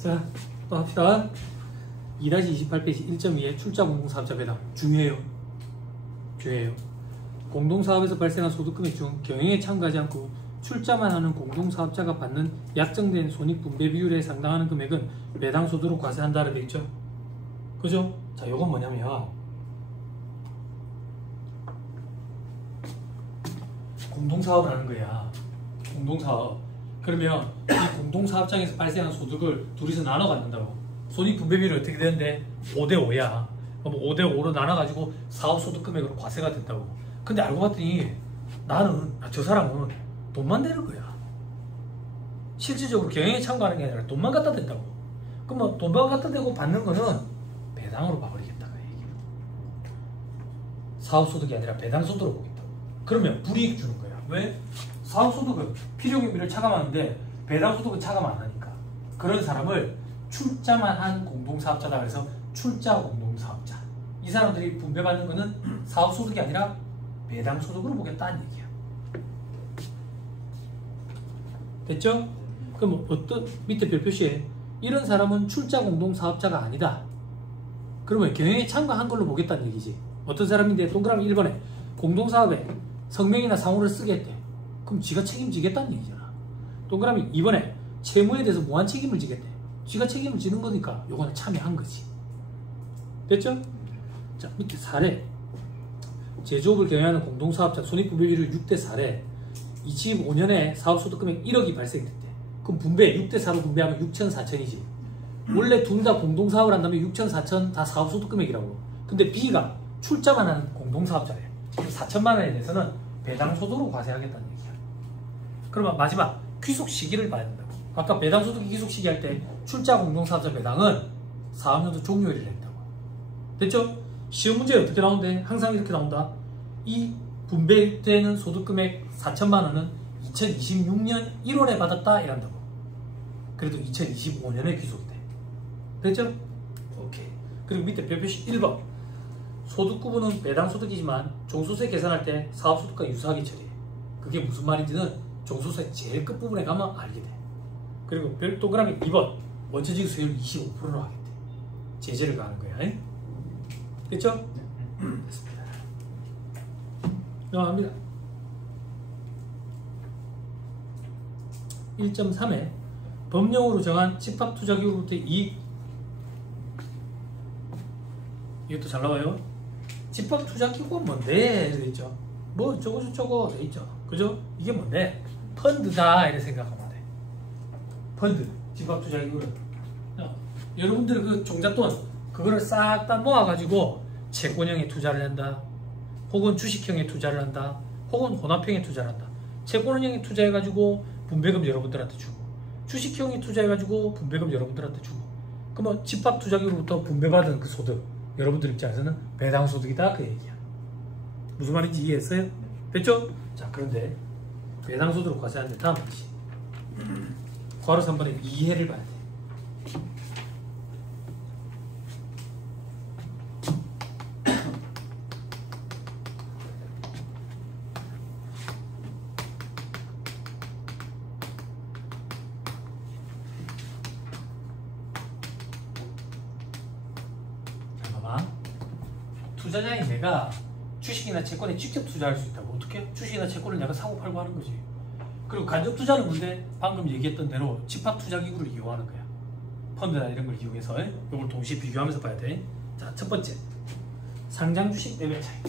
자, 또 합시다. 2-28페이지 1.2에 출자 공동사업자 배당. 중요해요. 공동사업에서 발생한 소득금액 중 경영에 참가하지 않고 출자만 하는 공동사업자가 받는 약정된 손익분배 비율에 상당하는 금액은 배당소득으로 과세한다라고 되어 있죠. 그죠? 자, 요건 뭐냐면 공동사업을 하는 거야. 공동사업. 그러면 이 공동사업장에서 발생한 소득을 둘이서 나눠 갖는다고. 손익분배 비율이 어떻게 되는데 5대5야. 그럼 5대5로 나눠가지고 사업소득 금액으로 과세가 된다고. 근데 알고 봤더니 저 사람은 돈만 내는 거야. 실질적으로 경영에 참가하는 게 아니라 돈만 갖다 댄다고. 그럼 뭐 돈만 갖다 대고 받는 거는 배당으로 봐버리겠다. 사업소득이 아니라 배당소득으로 보겠다고. 그러면 불이익 주는 거야. 왜? 사업소득은 필요경비를 차감하는데 배당소득은 차감 안 하니까. 그런 사람을 출자만 한 공동사업자다 그래서 출자 공동사업자. 이 사람들이 분배받는 거는 사업소득이 아니라 배당소득으로 보겠다는 얘기야. 됐죠? 그럼 어떤 밑에 별표시에 이런 사람은 출자 공동사업자가 아니다. 그러면 경영에 참가한 걸로 보겠다는 얘기지. 어떤 사람인데 동그라미 1번에 공동사업에 성명이나 상호를 쓰게 했대. 그럼 지가 책임지겠다는 얘기잖아. 동그라미 2번에 채무에 대해서 무한 책임을 지겠대. 지가 책임을 지는 거니까 요거는 참여한 거지. 됐죠? 자, 밑에 사례. 제조업을 경영하는 공동사업자 손익분배 비율 6대4래 2025년에 사업소득금액 1억이 발생됐대. 그럼 분배 6대4로 분배하면 6천 4천이지. 원래 둘 다 공동사업을 한다면 6천 4천 다 사업소득금액이라고. 근데 B가 출자만 하는 공동사업자래. 4천만 원에 대해서는 배당소득으로 과세하겠다는 얘기야. 그러면 마지막 귀속 시기를 봐야 된다고. 아까 배당소득 귀속 시기 할 때 출자 공동사업자 배당은 사업연도 종료일을 낸다고. 됐죠? 시험 문제에 어떻게 나오는데? 항상 이렇게 나온다. 이 분배되는 소득금액 4천만 원은 2026년 1월에 받았다 이란다고. 그래도 2025년에 귀속돼. 됐죠? 오케이. 그리고 밑에 별표시 1번. 소득구분은 배당소득이지만 종소세 계산할 때 사업소득과 유사하게 처리해. 그게 무슨 말인지는 종소세 제일 끝부분에 가면 알게 돼. 그리고 동그라미 2번. 원천징수 세율 25%로 하겠대. 제재를 가하는 거야. 됐죠? 됐습니다. 넘어갑니다. 1.3에 법령으로 정한 집합투자기구로부터 이익. 이것도 잘 나와요. 집합투자기구가 뭔데? 이렇게 있죠. 뭐 저거 돼 있죠. 그죠? 이게 뭔데? 펀드다 이렇게 생각하면 돼. 펀드, 집합투자기구는 여러분들 그 종잣돈 그거를 싹 다 모아가지고 채권형에 투자를 한다. 혹은 주식형에 투자를 한다. 혹은 혼합형에 투자를 한다. 채권형에 투자해가지고 분배금 여러분들한테 주고, 주식형에 투자해가지고 분배금 여러분들한테 주고. 그러면 집합투자기로부터 분배받은 그 소득, 여러분들 입장에서는 배당소득이다 그 얘기야. 무슨 말인지 이해했어요? 됐죠? 자, 그런데 배당소득으로 과세하는데 다음 문제. 괄호 3번에 이해를 봐야 돼. 투자자인 내가 주식이나 채권에 직접 투자할 수 있다고. 어떻게? 주식이나 채권을 내가 사고 팔고 하는 거지. 그리고 간접 투자는 뭔데? 방금 얘기했던 대로 집합 투자기구를 이용하는 거야. 펀드나 이런 걸 이용해서 이걸 동시에 비교하면서 봐야 돼. 자, 첫 번째 상장 주식 매매 차익.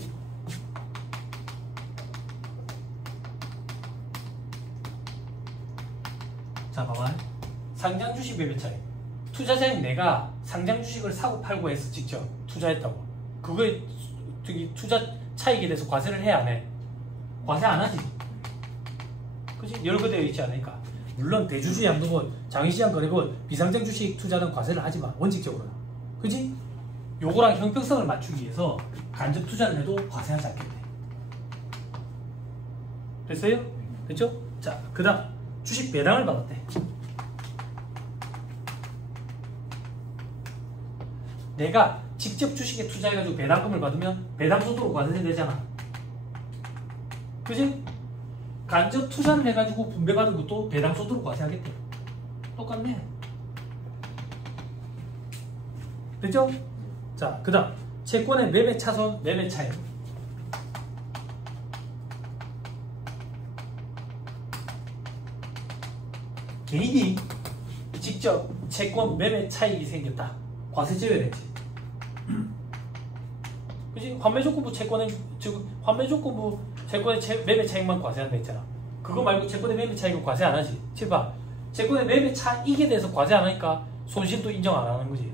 자, 봐봐. 상장 주식 매매 차익. 투자자인 내가 상장 주식을 사고 팔고 해서 직접 투자했다고. 그거에 투자 차익에 대해서 과세를 해야 안 해? 과세 안 하지. 그치? 열거되어 있지 않으니까. 물론 대주주 양도분, 장외시장 거래분, 비상장 주식 투자는 과세를 하지만 원칙적으로는. 그치? 요거랑 형평성을 맞추기 위해서 간접 투자를 해도 과세하지 않겠네. 됐어요? 됐죠? 자, 그 다음 주식 배당을 받았대. 내가 직접 주식에 투자해가지고 배당금을 받으면 배당소득으로 과세되잖아. 그치? 간접 투자를 해가지고 분배받은 것도 배당소득으로 과세하겠대. 똑같네. 됐죠? 자, 그 다음 채권의 매매 차손, 매매 차익. 개인이 직접 채권 매매 차익이 생겼다. 과세 제외됐지. 그지? 환매조건부 채권의 즉 환매조건부 채권의 매매 차익만 과세한다 했잖아. 그거 말고 채권의 매매 차익은 과세 안 하지. 7번 채권의 매매 차익에 대해서 과세 안 하니까 손실도 인정 안 하는 거지.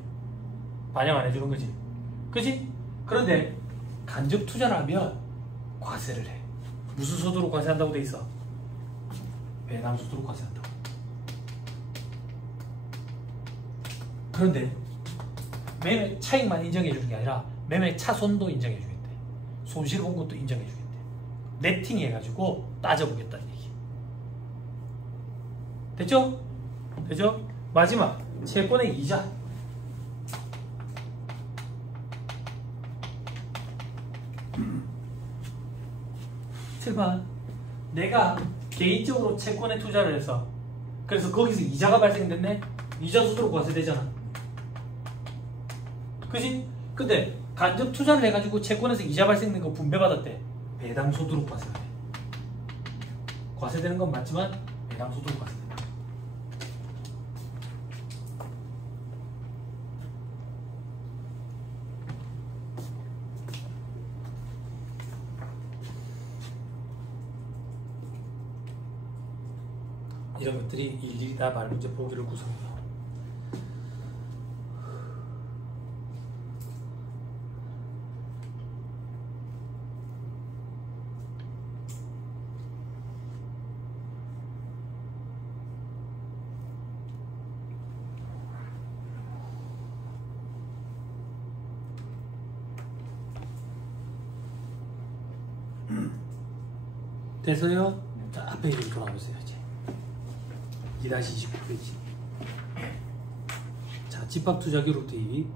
반영 안 해주는 거지. 그지? 그런데 간접 투자를 하면 과세를 해. 무슨 소득으로 과세한다고 돼 있어? 배당 소득으로 과세한다고. 그런데 매매 차익만 인정해 주는 게 아니라 매매 차손도 인정해 주겠대. 손실 본 것도 인정해 주겠대. 네팅 해가지고 따져보겠다는 얘기. 됐죠? 됐죠? 마지막 채권의 이자. 내가 개인적으로 채권에 투자를 해서 그래서 거기서 이자가 발생됐네? 이자 소득으로 과세되잖아. 그지? 근데 간접 투자를 해가지고 채권에서 이자 발생된 거 분배받았대. 배당 소득으로 과세돼. 과세되는 건 맞지만 배당 소득으로 과세돼. 이런 것들이 일일이 다 말문제 보기를 구성해요. 돼서요? 자, 앞페이지로 돌아오세요. 이제 2-29페이지. 자, 집합투자기록대입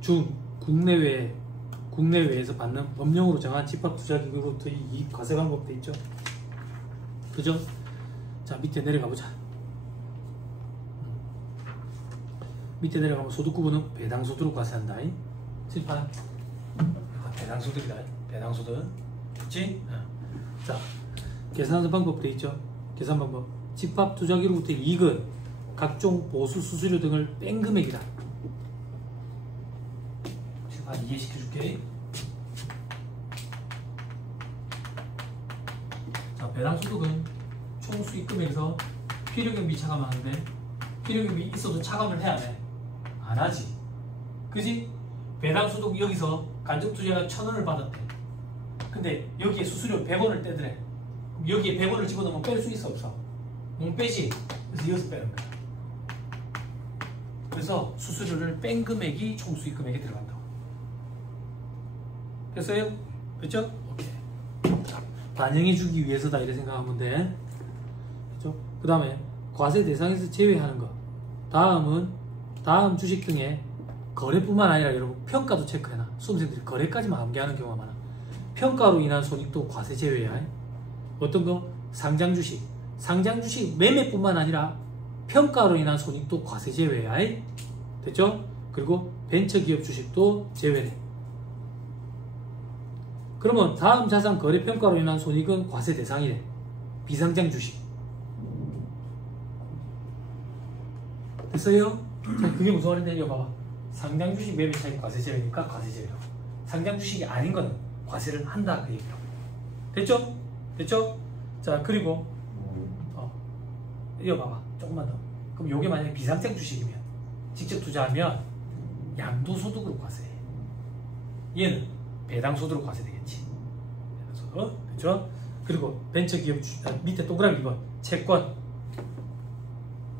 중 국내외에서 받는 법령으로 정한 집합투자기록대입 이익 과세 방법 돼 있죠? 그죠? 자, 밑에 내려가 보자. 밑에 내려가면 소득 구분은 배당소득으로 과세한다. 칠판 배당소득이다. 배당소득. 그치? 자, 계산하는 방법 돼 있죠? 계산 방법. 집합투자기록부터 이익은 각종 보수 수수료 등을 뺀 금액이다. 칠판 이해시켜줄게. 자, 배당소득은 총 수익 금액에서 필요경비 차감하는데 필요경비 있어도 차감을 해야 돼. 안 하지. 그지? 배당소득 여기서 간접투자가 1,000원을 받았대. 근데 여기에 수수료 100원을 떼더래. 그럼 여기에 100원을 집어넣으면 뺄 수 있어 없어? 못 빼지. 그래서 여기서 빼는 거야. 그래서 수수료를 뺀 금액이 총수익 금액에 들어간다고. 됐어요? 됐죠? 오케이. 반영해주기 위해서다 이렇게 생각하면 돼. 그렇죠? 그 다음에 과세 대상에서 제외하는 것. 다음 주식 등의 거래뿐만 아니라 여러분 평가도 체크해놔. 수험생들이 거래까지만 암기하는 경우가 많아. 평가로 인한 손익도 과세 제외야. 어떤 거? 상장 주식 매매뿐만 아니라 평가로 인한 손익도 과세 제외야. 됐죠? 그리고 벤처기업 주식도 제외래. 그러면 다음 자산 거래 평가로 인한 손익은 과세 대상이래. 비상장 주식. 됐어요? 자, 그게 무슨 말인데? 이거 봐봐. 상장 주식 매매 차익 과세 제외니까 과세 제외라고. 상장 주식이 아닌 거는 과세를 한다 그 얘기라고. 됐죠? 됐죠? 자, 그리고 이거 봐봐. 조금만 더. 그럼 요게 만약에 비상장 주식이면 직접 투자하면 양도소득으로 과세해. 얘는 배당소득으로 과세되겠지. 그렇죠? 그리고 벤처기업 밑에 동그라미 2번 채권.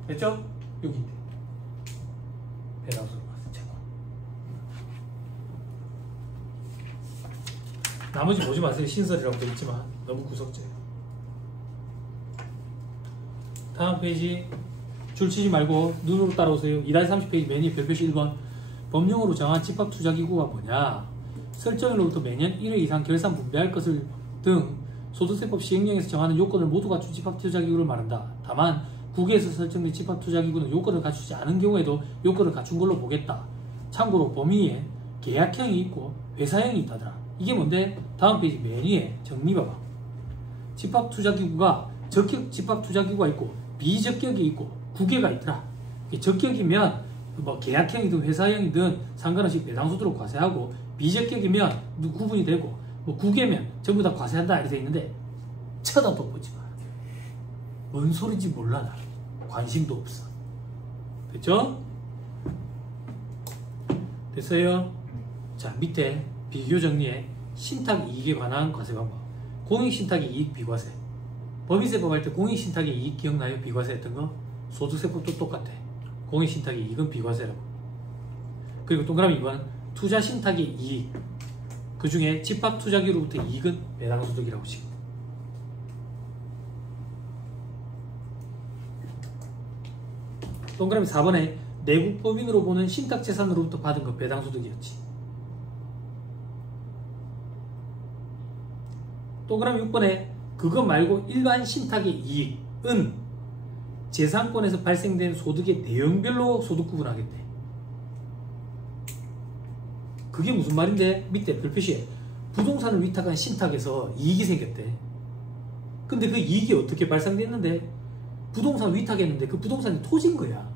됐죠? 여기 있대. 배당소득 과세 채권. 나머지 보지 마세요. 신설이라고 되어 있지만 너무 구석져요. 다음 페이지 줄 치지 말고 눈으로 따라오세요. 2-30페이지 맨 위에 별표시 1번 법령으로 정한 집합투자기구가 뭐냐. 설정일로부터 매년 1회 이상 결산 분배할 것을 등 소득세법 시행령에서 정하는 요건을 모두 갖춘 집합투자기구를 말한다. 다만 국에서 설정된 집합투자기구는 요건을 갖추지 않은 경우에도 요건을 갖춘 걸로 보겠다. 참고로 범위에 계약형이 있고 회사형이 있다더라. 이게 뭔데? 다음 페이지 맨 위에 정리 봐봐. 집합투자기구가 적격 집합투자기구가 있고 비적격이 있고 9개가 있더라. 적격이면 뭐 계약형이든 회사형이든 상관없이 배당소득으로 과세하고, 비적격이면 구분이 되고, 뭐 9개면 전부 다 과세한다 이렇게 돼 있는데 쳐다도 보지 마. 뭔 소리인지 몰라. 나 관심도 없어. 됐죠? 됐어요? 자, 밑에 비교 정리에 신탁이익에 관한 과세 방법. 공익신탁이익 비과세. 법인세법 할 때 공익신탁이익 기억나요? 비과세 했던 거? 소득세법도 똑같아. 공익신탁이익은 비과세라고. 그리고 동그라미 2번 투자신탁이익. 그 중에 집합투자기로부터 이익은 배당소득이라고 치고. 동그라미 4번에 내국법인으로 보는 신탁재산으로부터 받은 거 배당소득이었지. 동그라미 6번에 그거 말고 일반 신탁의 이익은 재산권에서 발생된 소득의 내용별로 소득 구분하겠대. 그게 무슨 말인데? 밑에 별표시에 부동산을 위탁한 신탁에서 이익이 생겼대. 근데 그 이익이 어떻게 발생됐는데? 부동산 위탁했는데 그 부동산이 토지인 거야.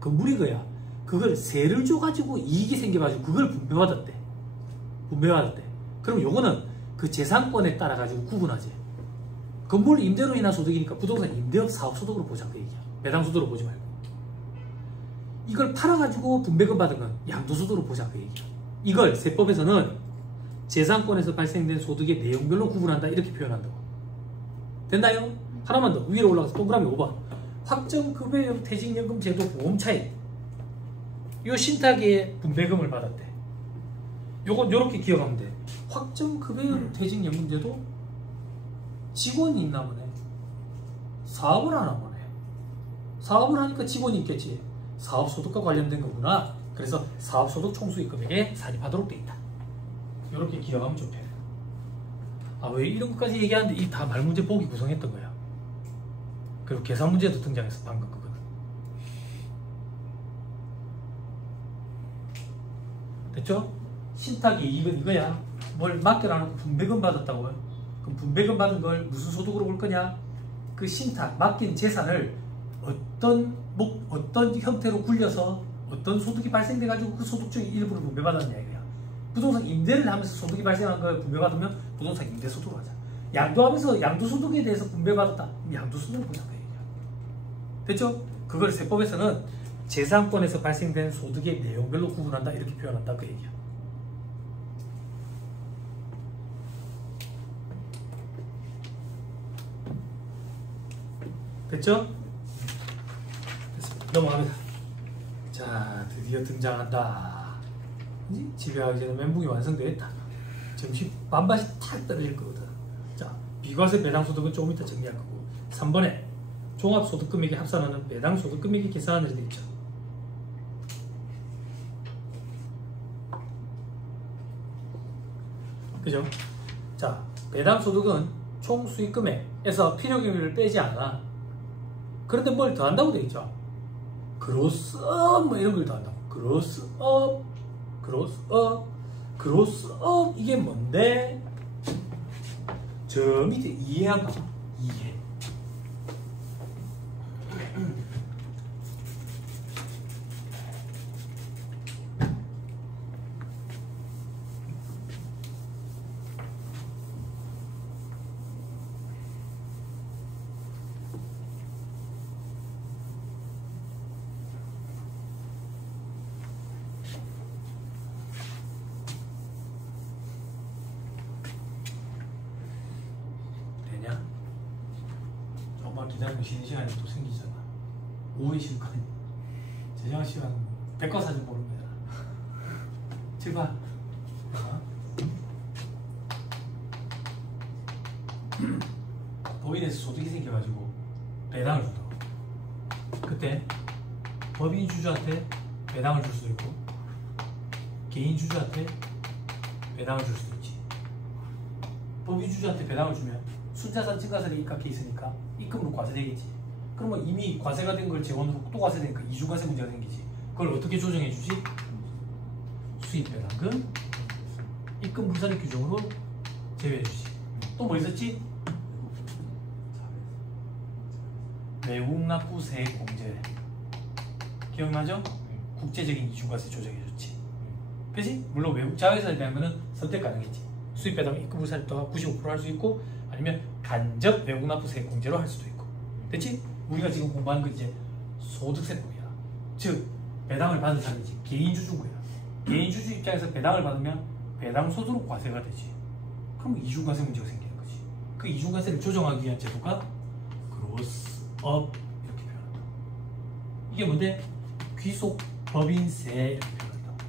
건물인 거야. 그걸 세를 줘가지고 이익이 생겨가지고 그걸 분배받았대. 그럼 요거는 그 재산권에 따라 가지고 구분하지. 건물 임대로 인한 소득이니까 부동산 임대업 사업소득으로 보자 그 얘기야. 배당소득으로 보지 말고. 이걸 팔아가지고 분배금 받은 건 양도소득으로 보자 그 얘기야. 이걸 세법에서는 재산권에서 발생된 소득의 내용별로 구분한다 이렇게 표현한다고. 됐나요? 하나만 더 위로 올라가서 동그라미 5번 확정급여형 퇴직연금 제도 보험 차익. 요 신탁의 분배금을 받았대. 요건 요렇게 기억하면 돼. 확정급여형 퇴직연금 제도 직원이 있나 보네. 사업을 하나 보네. 사업을 하니까 직원이 있겠지. 사업소득과 관련된 거구나. 그래서 사업소득 총수익 금액에 산입하도록 돼 있다. 요렇게 기억하면 좋대. 아, 왜 이런 것까지 얘기하는데 이 다 말문제 보기 구성했던 거야. 그리고 계산 문제도 등장했어. 방금 그거는. 됐죠? 신탁의 이익은 이거야. 뭘 맡겨놔놓고 분배금 받았다고요? 그럼 분배금 받은 걸 무슨 소득으로 볼 거냐? 그 신탁, 맡긴 재산을 어떤 형태로 굴려서 어떤 소득이 발생돼가지고 그 소득 중에 일부를 분배받았냐 이거야. 부동산 임대를 하면서 소득이 발생한 걸 분배받으면 부동산 임대소득으로 하자. 양도하면서 양도소득에 대해서 분배받았다. 그럼 양도소득을 보자 그 얘기야. 됐죠? 그걸 세법에서는 재산권에서 발생된 소득의 내용별로 구분한다 이렇게 표현한다 그 얘기야. 됐죠? 됐습니다. 넘어갑니다. 자, 드디어 등장한다. 이제 집에 가기 전에 멘붕이 완성되었다. 점심 반반씩 탁 떨어질 거거든. 자, 비과세 배당소득은 조금 이따 정리할 거고. 3번에 종합소득금액에 합산하는 배당소득금액이 계산하는 데 있죠. 그죠? 자, 배당소득은 총수익금액에서 필요금액을 빼지 않아. 그런데 뭘 더한다고 되어 있죠? 그로스업 뭐 이런 걸 더한다고. 그로스업 이게 뭔데? 저 밑에 이해한 거. 이해. 기다리면 쉬는 시간이 또 생기잖아. 오후에 쉴 거니. 제정 시간은 백과사전 보는 거야. 제발. 법인에서 소득이 생겨가지고 배당을 준다고. 그때 법인 주주한테 배당을 줄 수도 있고 개인 주주한테 배당을 줄 수도 있지. 법인 주주한테 배당을 주면 순자산 증가세를 입각해 있으니까 입금으로 과세되겠지. 그러면 이미 과세가 된 걸 재원으로 또 과세되니까 이중과세 문제가 생기지. 그걸 어떻게 조정해 주지? 수입 배당금 입금 불산입 규정으로 제외해 주지. 또 뭐 있었지? 외국 납부 세액 공제. 기억나죠? 국제적인 이중과세 조정해줬지. 그지? 물론 외국 자회사에 대하면 선택 가능했지. 수입 배당 입금 불산입도가 95% 할 수 있고, 아니면 간접 외국 납부 세액 공제로 할 수도 있고. 됐지? 우리가 지금 공부하는 건 이제 소득세법이야. 즉 배당을 받은 사람이지 개인주주고야. 개인주주 입장에서 배당을 받으면 배당 소득 과세가 되지. 그럼 이중과세 문제가 생기는 거지. 그 이중과세를 조정하기 위한 제도가 그로스업 이렇게 표현한다. 이게 뭔데? 귀속 법인세 이렇게 표현한다.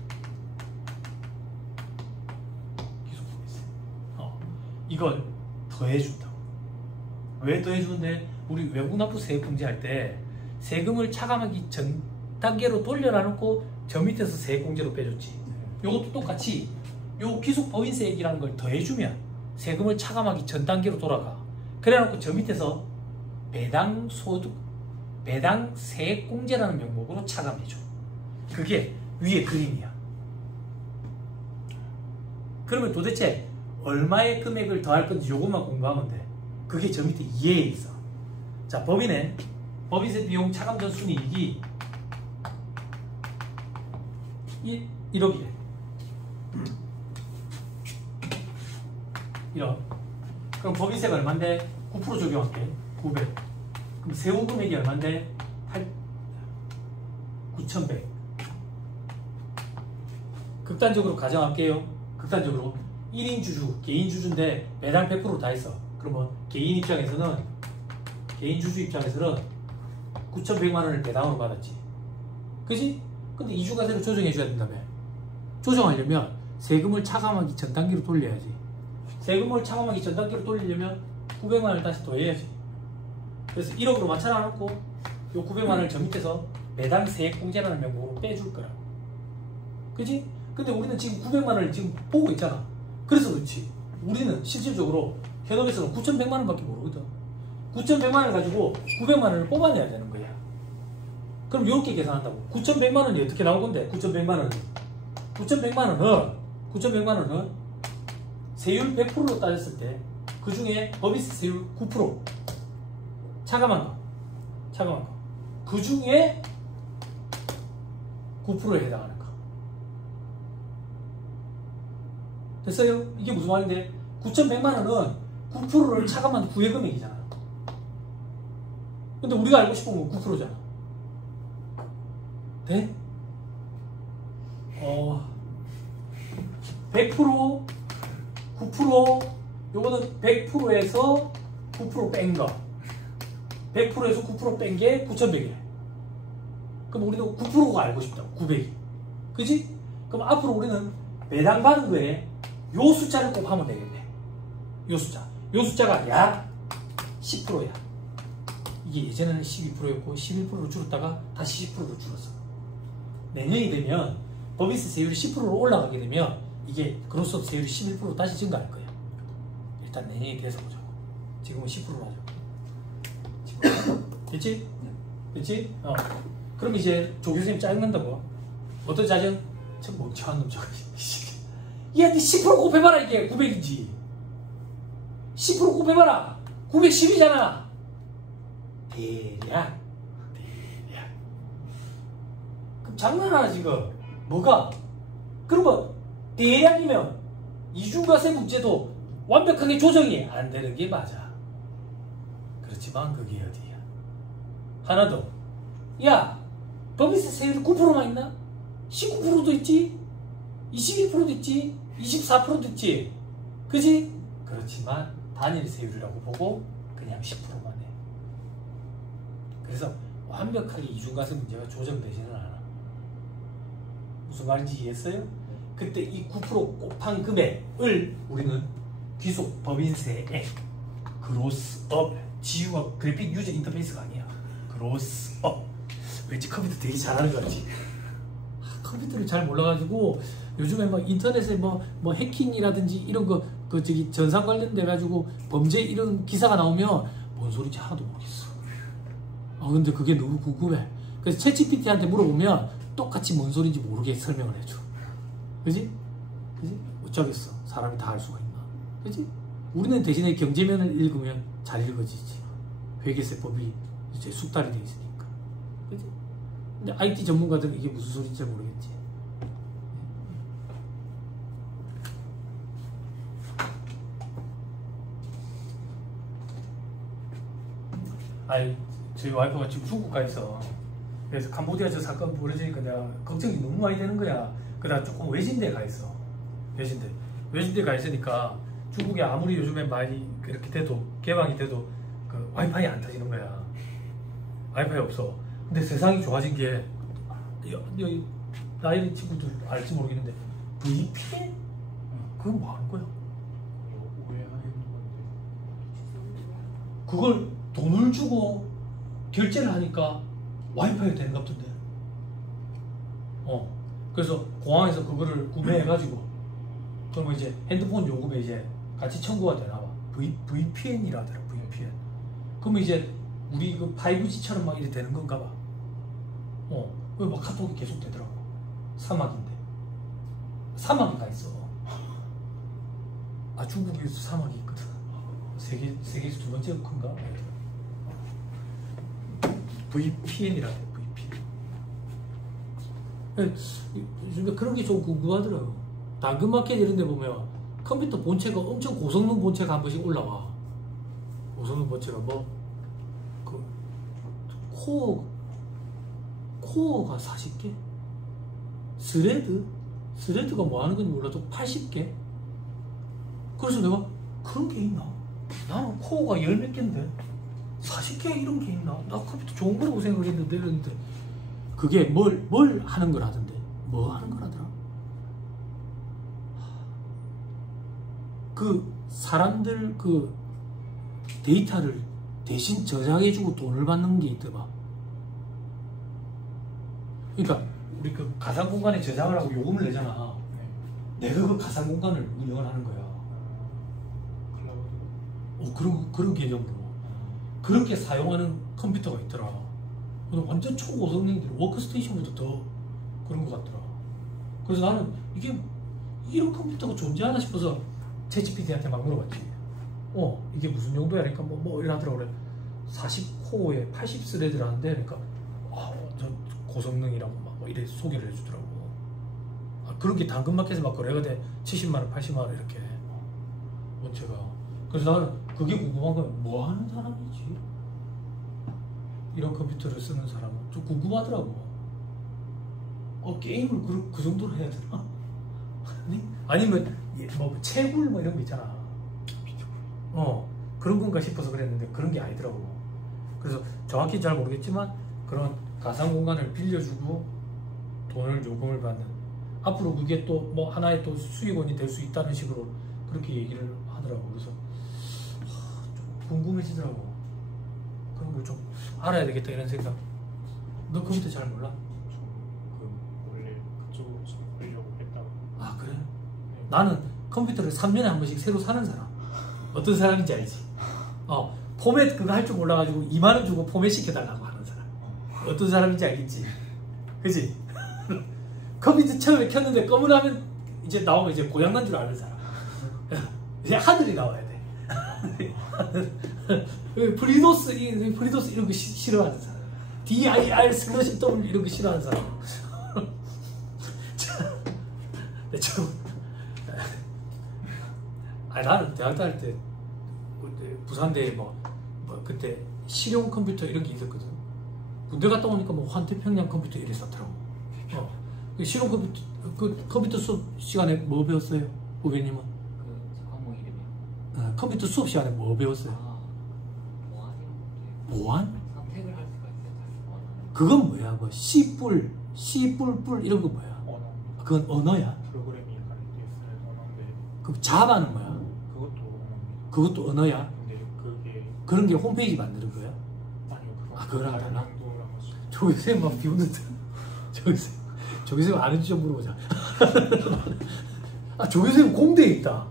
귀속 법인세. 이걸 더해준다. 왜 더해주는데? 우리 외국 납부 세액 공제할 때 세금을 차감하기 전 단계로 돌려놔놓고 저 밑에서 세액 공제로 빼줬지. 요것도 똑같이 요 귀속 법인세액이라는 걸 더해주면 세금을 차감하기 전 단계로 돌아가. 그래놓고 저 밑에서 배당 세액 공제라는 명목으로 차감해줘. 그게 위에 그림이야. 그러면 도대체 얼마의 금액을 더할 건지 요것만 공부하면 돼. 그게 저 밑에 이해에 있어. 자, 법인의 법인세 비용 차감 전 순이익이 1억이래. 1억. 그럼 법인세가 얼만데? 9% 적용할게. 900. 그럼 세후 금액이 얼만데? 9,100. 극단적으로 가정할게요. 극단적으로 1인 주주, 개인 주주인데 매달 100% 다 했어. 그러면 개인 입장에서는, 개인 주주 입장에서는 9,100만 원을 배당으로 받았지. 그지? 근데 이중과세로 조정해줘야 된다며. 조정하려면 세금을 차감하기 전 단계로 돌려야지. 세금을 차감하기 전 단계로 돌리려면 900만 원을 다시 더해야지. 그래서 1억으로 맞춰놔놓고 요 900만 원을 저 밑에서 배당 세액 공제라는 명목으로 빼줄 거라. 그지? 근데 우리는 지금 900만 원을 지금 보고 있잖아. 그래서 그렇지. 우리는 실질적으로 현업에서는 9,100만 원밖에 모르거든. 9,100만 원을 가지고 900만 원을 뽑아내야 되는 거야. 그럼 이렇게 계산한다고. 9,100만 원이 어떻게 나올 건데? 9,100만 원은 9,100만 원은 세율 100%로 따졌을 때 그 중에 법인세 세율 9% 차감한 거. 그 중에 9%에 해당하는 거. 됐어요? 이게 무슨 말인데? 9,100만 원은 9%를 차감한 후의 금액이잖아. 근데 우리가 알고 싶은 건 9%잖아. 돼? 100%, 9%, 요거는 100%에서 9% 뺀 거. 100%에서 9% 뺀 게 9,100이래. 그럼 우리는 9%가 알고 싶다. 900이. 그지? 그럼 앞으로 우리는 배당 받은 거에 요 숫자를 꼭 하면 되겠네. 요 숫자가 약 10%야. 이게 예전에는 12%였고 11%로 줄었다가 다시 10%로 줄었어. 내년이 되면 법인세 세율이 10%로 올라가게 되면 이게 그로스업 세율이 11%로 다시 증가할 거야. 일단 내년이 돼서 보자고. 지금은 10%로 하자고. 됐지? 됐지? 그럼 이제 조 교수님 짜증난다고. 어떤 짜증? 저 멍청한 놈 저거. 야, 니 10% 곱해봐라. 이게 900이지. 10% 곱해봐라. 910이잖아. 대략. 그럼 장난하나 지금. 뭐가? 그러면 대략이면 이중과세 문제도 완벽하게 조정이 안 되는 게 맞아. 그렇지만 그게 어디야. 하나 더. 야, 법인세 세율이 9%만 있나? 19%도 있지? 21%도 있지? 24%도 있지? 그지? 그렇지만 단일 세율이라고 보고 그냥 10%만 해. 그래서 완벽하게 이중과세 문제가 조정되지는 않아. 무슨 말인지 이해했어요? 그때 이 9% 곱한 금액을 우리는 귀속 법인세액 그로스업, 지우가 그래픽 유저 인터페이스가 아니야. 그로스업. 왠지 컴퓨터 되게 잘하는 거 같지? 컴퓨터를 잘 몰라가지고 요즘에 막 인터넷에 뭐 해킹이라든지 이런 거 저기 전산 관련돼 가지고 범죄 이런 기사가 나오면 뭔 소리인지 하나도 모르겠어. 근데 그게 너무 궁금해. 그래서 챗GPT한테 물어보면 똑같이 뭔 소리인지 모르게 설명을 해줘. 그지? 그지? 어쩌겠어. 사람이 다 할 수가 있나. 그지? 우리는 대신에 경제면을 읽으면 잘 읽어지지. 회계세법이 이제 숙달이 돼 있으니까. 그지? 근데 IT 전문가들은 이게 무슨 소리인지 모르겠지. 아니, 저희 와이프가 지금 중국 가 있어. 그래서 캄보디아 저 사건 벌어지니까 내가 걱정이 너무 많이 되는 거야. 그러다 조금 외진데 가 있어. 외진데 가 있으니까 중국에 아무리 요즘에 많이 그렇게 돼도 개방이 돼도 그 와이파이 안 터지는 거야. 와이파이 없어. 근데 세상이 좋아진 게 여기 나이 친구들 알지 모르겠는데 VPN? 그건 뭐 하는 거야? 오해하는 건데. 그걸 돈을 주고 결제를 하니까 와이파이가 되는 것 같던데. 그래서 공항에서 그거를 구매해가지고 그러면 이제 핸드폰 요금에 이제 같이 청구가 되나 봐. VPN이라더라. VPN. 그러면 이제 우리 그 5G처럼 막 이렇게 되는 건가 봐. 막 카톡이 계속 되더라고. 사막인데. 사막이 가 있어. 아, 중국에서 사막이 있거든. 세계에서 두 번째 큰가? VPN이라고 해요. VPN. 그런 게 좀 궁금하더라고요. 당근마켓 이런 데 보면 컴퓨터 본체가 엄청 고성능 본체가 한 번씩 올라와. 고성능 본체가 코어가 40개? 스레드가 뭐 하는 건지 몰라도 80개? 그래서 내가 그런 게 있나? 나는 코어가 10몇 개인데 40개 이런 게 있나? 나 컴퓨터 좋은 거라고 생각했는데 이랬는데 그게 뭘 하는 거라던데. 뭐 하는 거라더라? 그 사람들 그 데이터를 대신 저장해주고 돈을 받는 게 있더라. 그러니까 우리 그 가상 공간에 저장을 하고 요금을 내잖아. 내가 그 가상 공간을 운영을 하는 거야. 그런 개념으로 그렇게 사용하는 컴퓨터가 있더라. 완전 초고성능들 워크스테이션보다 더 그런 것 같더라. 그래서 나는 이게 이런 컴퓨터가 존재하나 싶어서 챗GPT한테 막 물어봤지. 이게 무슨 용도야? 그러니까 뭐 이러더라고. 그래. 40코어에 80스레드라는데 그러니까 저 고성능이라고 막 이래 소개를 해주더라고. 그런 게 당근마켓에 막 거래가 돼. 70만원 80만원 이렇게 원체가. 그래서 나는 그게 궁금한 거야. 뭐 하는 사람이지? 이런 컴퓨터를 쓰는 사람은 좀 궁금하더라고. 게임을 그 정도로 해야 되나? 아니면 뭐 채굴 뭐 이런 거 있잖아. 그런 건가 싶어서 그랬는데 그런 게 아니더라고. 그래서 정확히 잘 모르겠지만 그런 가상 공간을 빌려주고 돈을 요금을 받는, 앞으로 그게 또 뭐 하나의 또 수익원이 될 수 있다는 식으로 그렇게 얘기를 하더라고. 그래서 좀 궁금해지더라고. 그런 걸 좀 알아야 되겠다 이런 생각. 너 컴퓨터 잘 몰라? 원래 그쪽으로 좀 하려고 했다가. 아 그래? 네. 나는 컴퓨터를 3년에 한 번씩 새로 사는 사람. 어떤 사람인지 알지? 포맷 그거 할 줄 몰라가지고 2만원 주고 포맷 시켜달라고 하는 사람. 어떤 사람인지 알겠지? 그치? 컴퓨터 처음에 켰는데 검은 화면 이제 나오면 이제 고장난 줄 아는 사람. 이제 하늘이 나와야 돼. 프리도스 이런 거 싫어하는 사람. DIR 슬래시 W 이런 거 싫어하는 사람. 나는 대학 다닐 때 부산대에 뭐 그때 실용 컴퓨터 이런 게 있었거든. 군대 갔다 오니까 뭐 환태평양 컴퓨터 이래 썼더라고. 실용 컴퓨터 수업 시간에 뭐 배웠어요, 후배님은? 그 과목 이름이요? 컴퓨터 수업 시간에 뭐 배웠어요? 보안? 선택을 할 수가 있어요. 그건 뭐야? 뭐 C++, C++ 이런 거 뭐야? 언어. 그건 언어야? 프로그래밍 할 때 쓰는 언어인데. 그럼 자바는 뭐야? 그것도 언어입니다. 그것도 언어야? 근데 그게 그런 게 홈페이지 만드는 거야? 아니요, 그거랑 달라? 용도랑 맞죠. 조기 선생님 막 비웃는데. 조기 선생님 아는지 좀 물어보자. 조기 선생님 공대에 있다.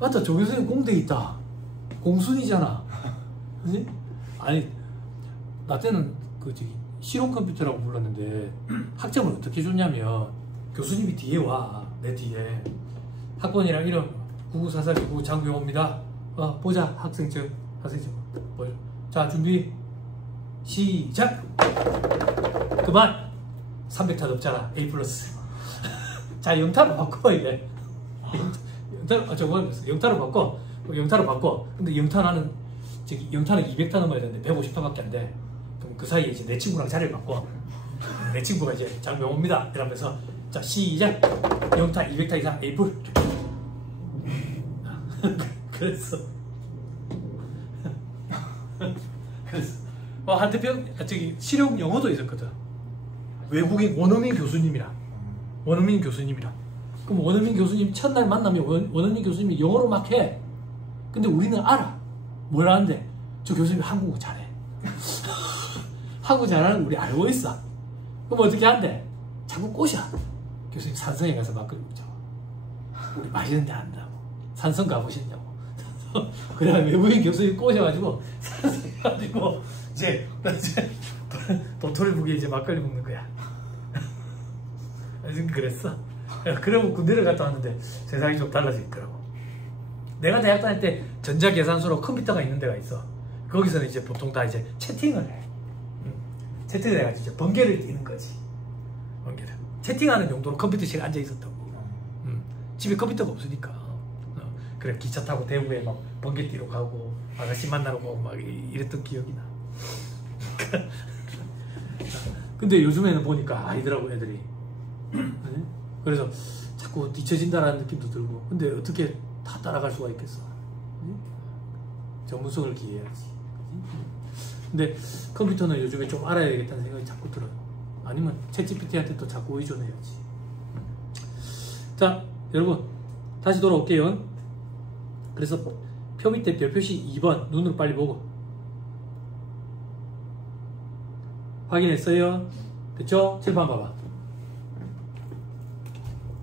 맞다, 조기 선생님 공대에 있다. 공순이잖아. 그지? 아니, 나 때는 실용 컴퓨터라고 불렀는데 학점을 어떻게 줬냐면 교수님이 뒤에 와. 내 뒤에. 학번이랑 이름 994499 장구영호입니다. 보자. 학생증. 보자. 자, 준비. 시작. 그만. 300타 없잖아. A+. 자, 영타로 바꿔 이제. 영타로 바꿔. 영타로 바꿔. 근데 영타는 200타 넘어야 되는데 150타밖에 안 돼. 그럼 그 사이에 이제 내 친구랑 자리를 바꿔. 내 친구가 이제 장명호입니다. 이러면서 자, 시작. 영타 200타 이상 A+. 그랬어. 한태평 실용 영어도 있었거든. 외국인 원어민 교수님이랑. 그럼 원어민 교수님 첫날 만나면 원어민 교수님이 영어로 막 해. 근데 우리는 알아. 뭘 아는데? 저 교수님이 한국어 잘해. 한국어 잘하는 거 우리 알고 있어. 그럼 어떻게 한대? 자꾸 꼬셔. 교수님 산성에 가서 막걸리 먹자고. 우리 맛있는 데 한다고. 산성 가보셨냐고. 그래 외국인 교수님 꼬셔가지고 산성에 가지고 이제 도토리 북에 이제 막걸리 먹는 거야. 그랬어. 그러고 군대를 갔다 왔는데 세상이 좀 달라지더라고. 내가 대학 다닐 때 전자계산소로 컴퓨터가 있는 데가 있어. 거기서는 이제 보통 다 이제 채팅을 해. 채팅을 해가지고 이제 번개를 띄는 거지. 번개를. 채팅하는 용도로 컴퓨터실에 앉아 있었다고. 집에 컴퓨터가 없으니까. 그래 기차 타고 대구에 막 번개 띄러 가고 아가씨 만나러 가고 막 이랬던 기억이 나. 근데 요즘에는 보니까 아니더라고 애들이. 그래서 자꾸 뒤처진다라는 느낌도 들고. 근데 어떻게 다 따라갈 수가 있겠어. 전문성을 기해야지. 근데 컴퓨터는 요즘에 좀 알아야겠다는 생각이 자꾸 들어요. 아니면 챗GPT한테 또 자꾸 의존해야지. 자, 여러분 다시 돌아올게요. 그래서 표 밑에 별표시 2번 눈으로 빨리 보고 확인했어요? 됐죠? 칠판 봐봐.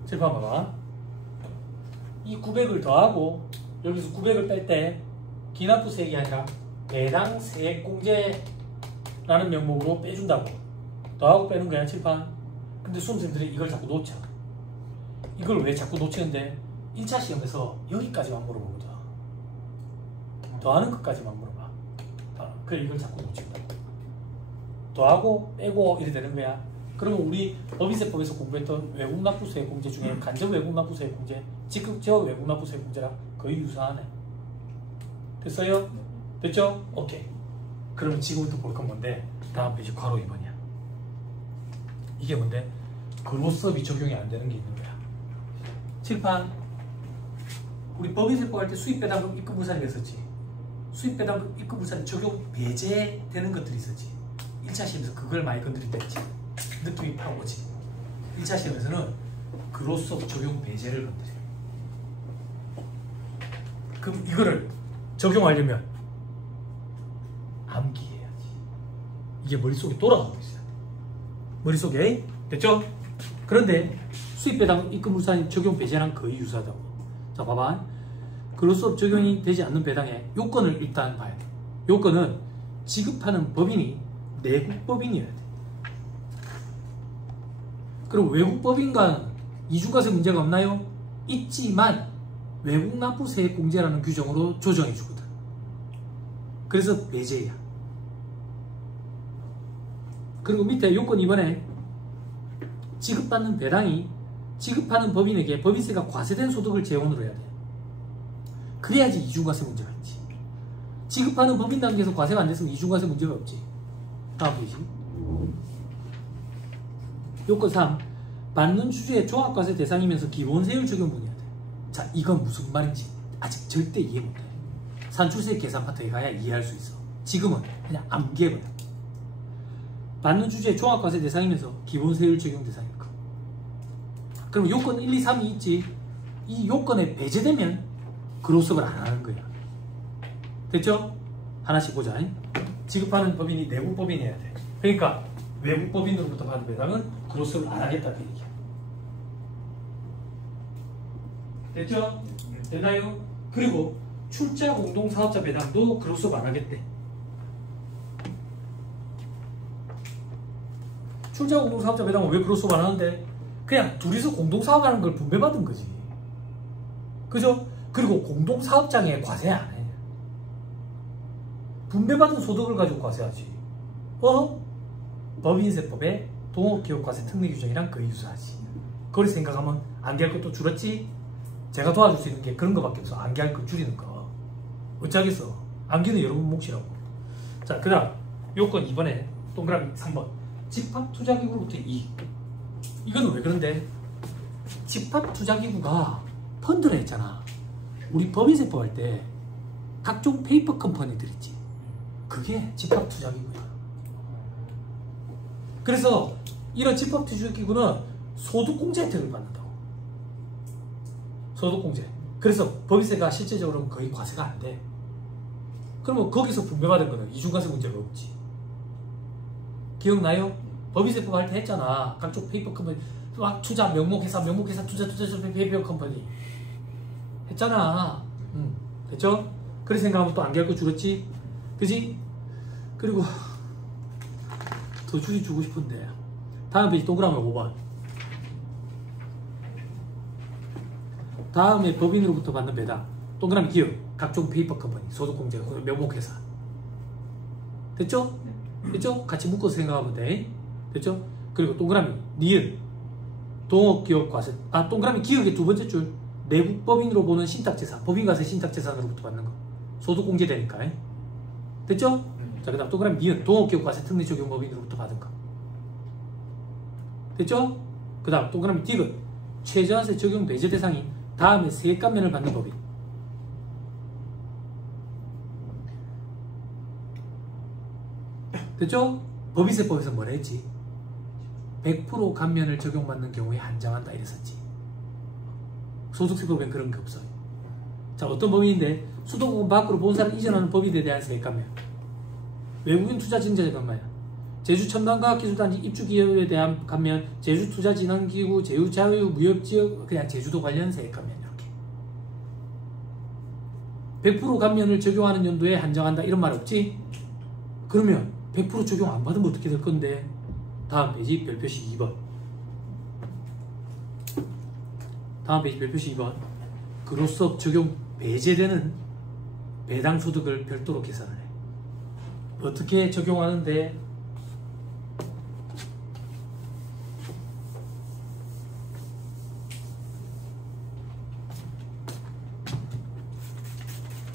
칠판 봐봐. 이 900을 더하고 여기서 900을 뺄 때 기납부세액이 아니라 배당 세액공제라는 명목으로 빼준다고. 더하고 빼는 거야 칠판. 근데 수험생들이 이걸 자꾸 놓쳐. 이걸 왜 자꾸 놓치는데 1차 시험에서 여기까지만 물어보거든. 더하는 것까지만 물어봐. 그래 이걸 자꾸 놓친다고. 더하고 빼고 이래 되는 거야. 그러면 우리 법인세법에서 공부했던 외국납부세액공제 중에 간접 외국납부세액공제, 직급적 외국납부세액공제랑 거의 유사하네. 됐어요? 됐죠? 오케이. 그러면 지금부터 볼 건 뭔데? 다음 페이지 괄호 2번이야. 이게 뭔데? 근로수업이 적용이 안 되는 게 있는 거야. 칠판. 우리 법인세법 할 때 수입배당금 입금부산이 있었지. 수입배당금 입금부산이 적용 배제되는 것들이 있었지. 1차 시험에서 그걸 많이 건드린다지. 느낌이 팍 오지. 1차 시험에서는 근로수업 적용 배제를 건드려. 그럼 이거를 적용하려면 암기해야지. 이게 머릿속에 돌아가고 있어요. 머릿속에. 됐죠? 그런데 수입배당 입금부산 적용 배제랑 거의 유사하다고. 자 봐봐. 근로수업 적용이 되지 않는 배당의 요건을 일단 봐야 돼. 요건은 지급하는 법인이 내국법인이어야 돼. 그럼 외국법인과는 이중과세 문제가 없나요? 있지만 외국납부세액공제라는 규정으로 조정해 주거든. 그래서 배제야. 그리고 밑에 요건 2번에 지급받는 배당이 지급하는 법인에게 법인세가 과세된 소득을 재원으로 해야 돼. 그래야지 이중과세 문제가 있지. 지급하는 법인 단계에서 과세가 안 됐으면 이중과세 문제가 없지. 다음 페이지. 요건 3. 받는 주주의 종합과세 대상이면서 기본세율 적용분이어야 돼. 자, 이건 무슨 말인지 아직 절대 이해 못해. 산출세 계산 파트에 가야 이해할 수 있어. 지금은 그냥 암기해버려. 받는 주주의 종합과세 대상이면서 기본세율 적용 대상이고. 그럼 요건 1, 2, 3이 있지. 이 요건에 배제되면 근로수업을 안 하는 거야. 됐죠? 하나씩 보자. 지급하는 법인이 내국법인이어야 돼. 그러니까 외국법인으로부터 받은 배당은 근로수업을 안 하겠다 그 얘기야. 됐죠? 됐나요? 그리고 출자 공동사업자 배당도 근로수업 안 하겠대. 출자 공동사업자 배당은 왜 근로수업 안 하는데? 그냥 둘이서 공동사업하는 걸 분배받은 거지. 그죠? 그리고 공동사업장에 과세 안 해. 분배받은 소득을 가지고 과세하지. 법인세법의 동업기업과세 특례규정이랑 거의 유사하지. 그걸 생각하면 안개할 것도 줄었지. 제가 도와줄 수 있는 게 그런 거밖에 없어. 안개할 거 줄이는 거. 어쩌겠어. 안개는 여러분 몫이라고. 자, 그 다음 요건 2번에 동그라미 3번 집합투자기구로부터 이익. 이거는 왜 그런데? 집합투자기구가 펀드를 했잖아. 우리 법인세법 할 때 각종 페이퍼 컴퍼니들 있지. 그게 집합투자기구야. 그래서 이런 집합투자기구는 소득공제 혜택을 받는다고. 소득공제. 그래서 법인세가 실제적으로는 거의 과세가 안 돼. 그러면 거기서 분배받은 거는 이중과세 문제가 없지. 기억나요? 법인세법 할 때 했잖아. 각종 페이퍼 컴퍼니 막 투자 명목회사 투자 페이퍼 컴퍼니 했잖아. 됐죠? 그래서 생각하면 또 안개할 거 줄었지? 그지? 그리고 더 줄여주고 싶은데 다음 페이지 동그라미 5번. 다음에 법인으로부터 받는 배당 동그라미 기업 각종 페이퍼 컴퍼니 소득공제 명목회사. 됐죠? 됐죠? 같이 묶어서 생각하면 돼. 됐죠? 그리고 동그라미 니은 동업기업과세. 동그라미 기업의 두 번째 줄 내국 법인으로 보는 신탁재산 법인과세 신탁재산으로부터 받는 거 소득공제 되니까. 됐죠? 자, 그 다음 동그라미 니은 동업기업과세 특례 적용 법인으로부터 받은 거. 됐죠? 그 다음 동그라미 디귿 최저한세 적용 배제 대상이 다음에 세감면을 받는 법인. 됐죠? 법인세법에서 뭐라 했지? 100% 감면을 적용받는 경우에 한정한다 이랬었지. 소득세법엔 그런 게 없어요. 자, 어떤 법인인데 수도권 밖으로 본사를 이전하는 법인에 대한 세감면. 외국인 투자 증자재 감면. 제주 첨단과학기술단지 입주기업에 대한 감면, 제주투자진흥기구, 제휴자유무역지역, 그냥 제주도 관련 세액 감면 이렇게. 100% 감면을 적용하는 연도에 한정한다 이런 말 없지? 그러면 100% 적용 안 받으면 어떻게 될 건데? 다음 페이지 별표시 2번. 다음 페이지 별표시 2번. 그로서 적용 배제되는 배당소득을 별도로 계산을 해. 어떻게 적용하는데?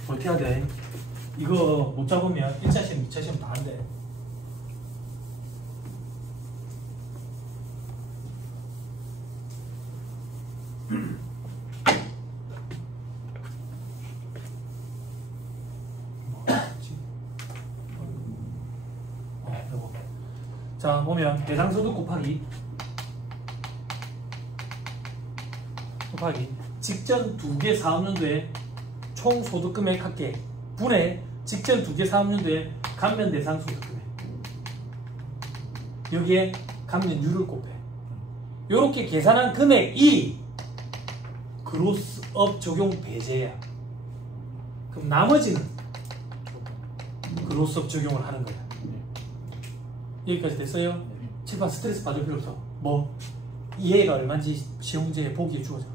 어떻게 해야 돼? 이거 못 잡으면 1차 시험, 2차 시험 다 안 돼. 자, 보면 배당소득 곱하기 직전 2개 사업연도에 총 소득금액 합계 분의 직전 2개 사업연도에 감면 대상 소득금액. 여기에 감면율을 곱해. 요렇게 계산한 금액이 그로스업 적용 배제야. 그럼 나머지는 그로스업 적용을 하는 거야. 여기까지 됐어요? 칠판 스트레스 받을 필요 없어. 뭐 얘가 얼마인지 시험 문제에 보기에 주어져.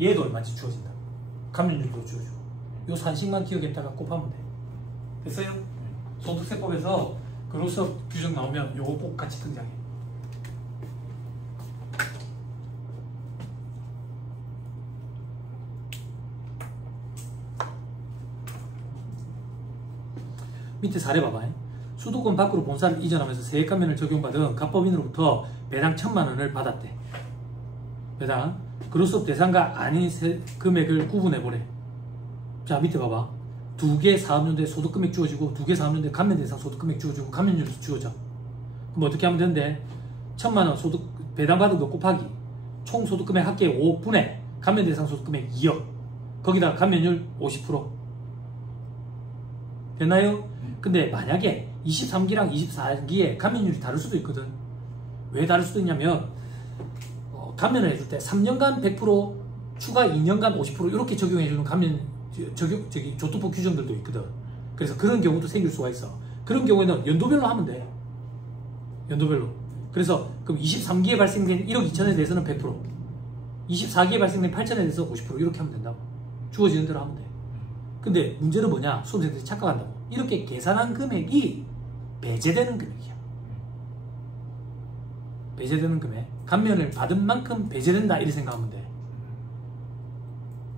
얘도 얼마인지 주어진다. 감면율도 주어져. 요 산식만 기억했다가 곱하면 돼. 됐어요? 소득세법에서 그로스업 규정 나오면 요거 꼭 같이 등장해. 밑에 사례 봐봐. 수도권 밖으로 본사를 이전하면서 세액감면을 적용받은 갑법인으로부터 배당 1,000만 원을 받았대. 배당 그로스업 대상과 아닌 금액을 구분해보래. 자, 밑에 봐봐. 2개 사업연도에 소득금액 주어지고 2개 사업연도에 감면대상 소득금액 주어지고 감면율도 주어져. 그럼 어떻게 하면 되는데 1,000만 원 소득 배당받은 거 곱하기 총 소득금액 합계 5분의 감면대상 소득금액 2억 거기다 감면율 50%. 됐나요? 근데 만약에 23기랑 24기에 감면율이 다를 수도 있거든. 왜 다를 수도 있냐면 감면을 해줄 때 3년간 100% 추가 2년간 50% 이렇게 적용해주는 감면 조투법 규정들도 있거든. 그래서 그런 경우도 생길 수가 있어. 그런 경우에는 연도별로 하면 돼. 연도별로. 그래서 그럼 23기에 발생된 1억 2천에 대해서는 100%, 24기에 발생된 8천에 대해서 50% 이렇게 하면 된다고. 주어지는 대로 하면 돼. 근데 문제는 뭐냐? 수험생들이 착각한다고. 이렇게 계산한 금액이 배제되는 금액이야. 배제되는 금액. 감면을 받은 만큼 배제된다 이렇게 생각하면 돼.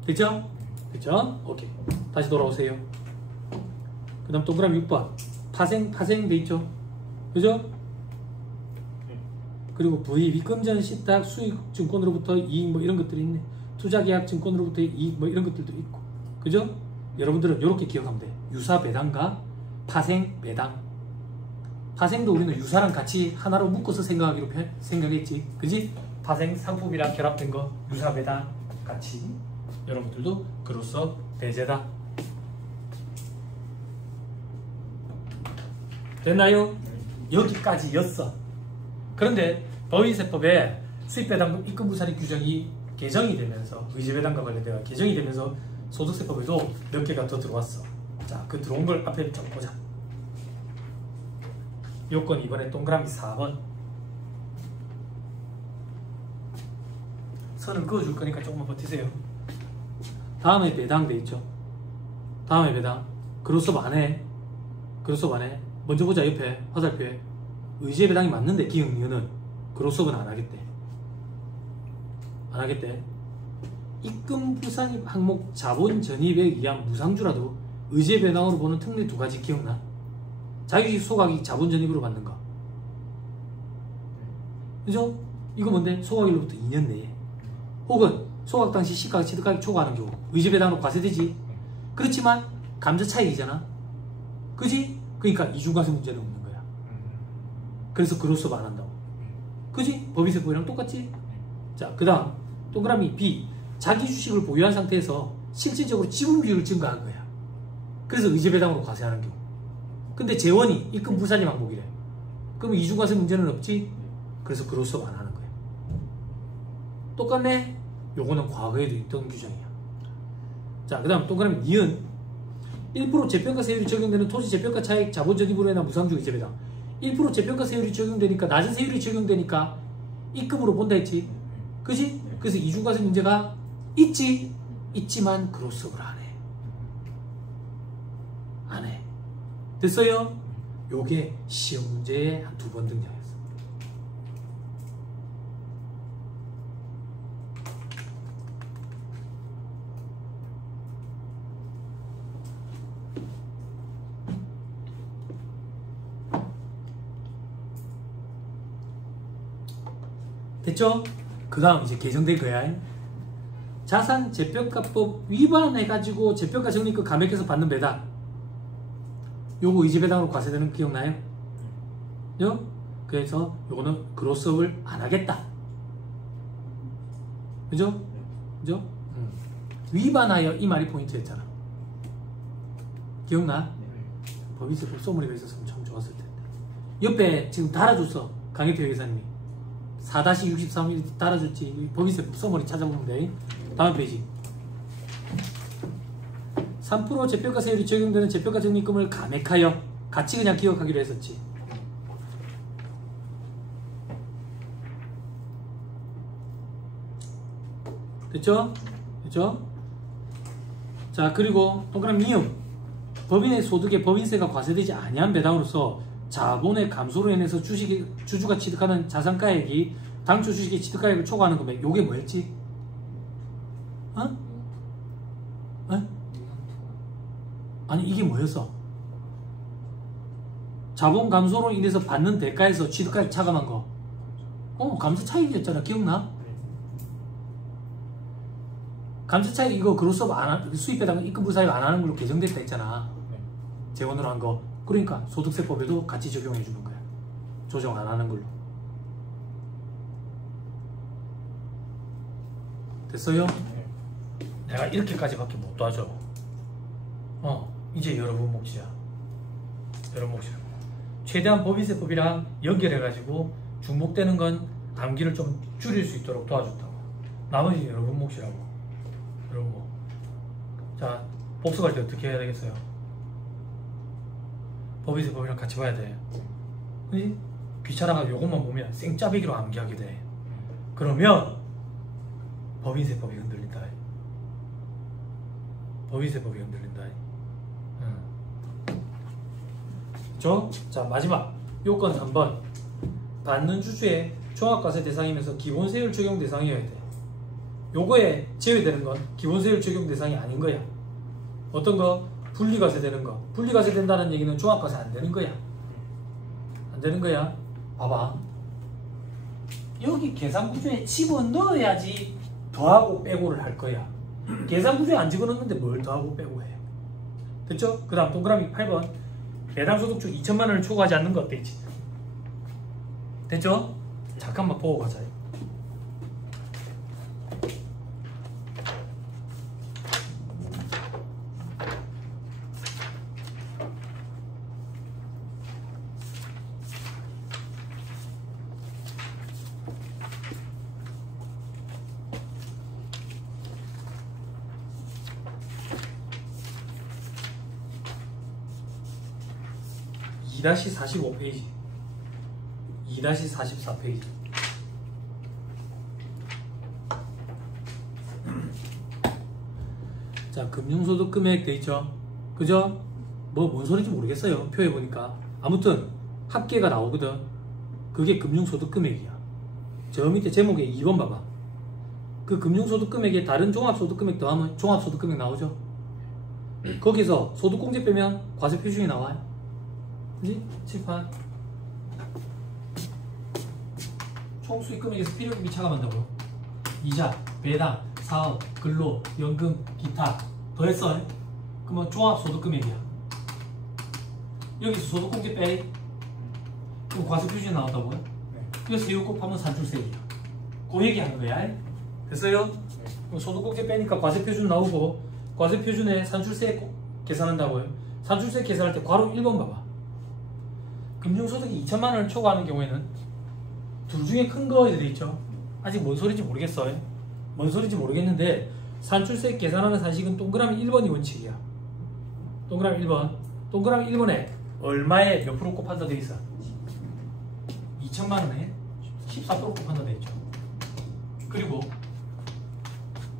됐죠? 됐죠? 오케이. 다시 돌아오세요. 그 다음 동그라미 6번. 파생 돼 있죠? 그죠? 그리고 V, 위금전, 신탁, 수익 증권으로부터 이익 뭐 이런 것들이 있네. 투자계약 증권으로부터 이익 뭐 이런 것들도 있고. 그죠? 여러분들은 이렇게 기억하면 돼. 유사 배당과 파생 배당. 파생도 우리는 유사랑 같이 하나로 묶어서 생각했지. 그지? 파생 상품이랑 결합된 거, 유사 배당 같이. 여러분들도 그로써 배제다. 됐나요? 여기까지였어. 그런데 법인세법에 수입배당금 입금부산입 규정이 개정이 되면서 의제배당과 관련되어 개정이 되면서 소득세법에도 몇 개가 더 들어왔어. 자, 그 들어온 걸 앞에 좀 보자. 요건 이번에 동그라미 4번. 선을 그어줄 거니까 조금만 버티세요. 다음에 배당 돼 있죠. 다음에 배당. 그로서 안 해. 그로서 안 해. 먼저 보자. 옆에 화살표에 의제 배당이 맞는데 기흥리은은 그로서는 안 하겠대. 안 하겠대. 입금 부산입 항목 자본 전입에 의한 무상주라도 의제 배당으로 보는 특례 두 가지 기억나? 자유주식 소각이 자본 전입으로 받는 거. 그죠? 이거 뭔데? 소각일로부터 2년 내에. 혹은 소각 당시 시가 취득가격 초과하는 경우 의제 배당으로 과세되지. 그렇지만 감자 차익이잖아. 그지? 그러니까 이중과세 문제는 없는 거야. 그래서 그로서 안 한다고. 그지? 법인세법이랑 똑같지? 자, 그 다음 동그라미 B. 자기 주식을 보유한 상태에서 실질적으로 지분 비율을 증가한 거야. 그래서 의제 배당으로 과세하는 경우. 근데 재원이 입금 부산입 항목이래. 그럼 이중과세 문제는 없지? 그래서 그로서 안 하는 거야. 똑같네? 요거는 과거에도 있던 규정이야. 자, 그 다음 동그라미 니은 1% 재평가 세율이 적용되는 토지 재평가 차익 자본 전입으로 인한 무상주 의제 배당. 1% 재평가 세율이 적용되니까 낮은 세율이 적용되니까 입금으로 본다 했지. 그지? 그래서 이중과세 문제가 있지. 있지만 그로서를 안 해. 안 해. 됐어요? 요게 시험 문제에 한 2번 등장했어. 됐죠? 그 다음 이제 개정된 거야. 자산 재평가법 위반해가지고 재평가 적립금 감액해서 받는 배당. 요거 의제 배당으로 과세되는 거 기억나요? 요? 그래서 요거는 그로스업을 안 하겠다. 그죠? 그죠? 위반하여 이 말이 포인트였잖아. 기억나? 법인세법 소머리가 있었으면 참 좋았을 텐데. 옆에 지금 달아줬어. 강혜태 회사님이. 4-63일 달아줬지. 법인세법 소머리 찾아보면 돼. 다음 페이지. 3% 재평가 세율이 적용되는 재평가 적립금을 감액하여 같이 그냥 기억하기로 했었지. 됐죠? 됐죠? 자, 그리고 동그라미 미음. 법인의 소득에 법인세가 과세되지 아니한 배당으로서 자본의 감소로 인해서 주주가 취득하는 자산가액이 당초 주식의 취득가액을 초과하는 금액. 요게 뭐였지? 어? 어? 아니 이게 뭐였어? 자본 감소로 인해서 받는 대가에서 취득가액 차감한 거. 감소 차익이었잖아. 기억나? 감소 차익 이거 그로서 수입배당 입금부사입 안 하는 걸로 개정됐다 했잖아. 재원으로 한 거. 그러니까 소득세법에도 같이 적용해 주는 거야. 조정 안 하는 걸로. 됐어요? 내가 이렇게까지밖에 못 도와줘. 이제 여러분 몫이야. 여러분 몫이야. 최대한 법인세법이랑 연결해가지고 중복되는 건 암기를 좀 줄일 수 있도록 도와줬다고. 나머지 여러분 몫이라고. 여러분 몫. 자, 복습할 때 어떻게 해야 되겠어요? 법인세법이랑 같이 봐야 돼. 그지? 귀찮아가 요것만 보면 생짜배기로 암기하게 돼. 그러면 법인세법이 흔들린다. 법인세법이 흔들린다. 그렇죠? 자, 마지막 요건 3번. 받는 주주의 종합과세 대상이면서 기본세율 적용 대상이어야 돼. 요거에 제외되는 건 기본세율 적용 대상이 아닌 거야. 어떤 거? 분리과세 되는 거. 분리과세 된다는 얘기는 종합과세 안 되는 거야. 안 되는 거야. 봐봐. 여기 계산구조에 집어넣어야지 더하고 빼고를 할 거야. 계산구조에 안 집어넣는데 뭘 더하고 빼고 해. 됐죠? 그 다음 동그라미 8번. 배당소득주 2천만 원을 초과하지 않는 거 어때? 됐죠? 잠깐만 보고 가자. (2-45페이지) 2-44페이지. 자, 금융소득 금액 돼있죠? 그죠? 뭔 소리인지 모르겠어요. 표에 보니까. 아무튼 합계가 나오거든. 그게 금융소득 금액이야. 저 밑에 제목에 2번 봐봐. 그 금융소득 금액에 다른 종합소득 금액 더하면 종합소득 금액 나오죠? 거기서 소득공제 빼면 과세 표준이 나와요. 그지? 칠판. 총 수익 금액에서 필요금이 차감한다고요. 이자, 배당, 사업, 근로, 연금, 기타 더했어. 그러면 종합소득 금액이야. 여기서 소득공제 빼. 그럼 과세 표준이 나온다고요? 네. 그래서 세율 곱하면 산출세율이야. 그 얘기하는 거야. 됐어요? 네. 그럼 소득공제 빼니까 과세 표준 나오고, 과세 표준에 산출세 계산한다고요. 산출세 계산할 때 괄호 1번 봐봐. 금융소득이 2천만 원을 초과하는 경우에는 둘 중에 큰 거 돼 있죠. 아직 뭔 소리인지 모르겠어요. 뭔 소리인지 모르겠는데 산출세 계산하는 산식은 동그라미 1번이 원칙이야. 동그라미 1번. 동그라미 1번에 얼마에 몇 프로 곱한다 돼 있어? 2천만 원에 14% 곱한다 돼 있죠. 그리고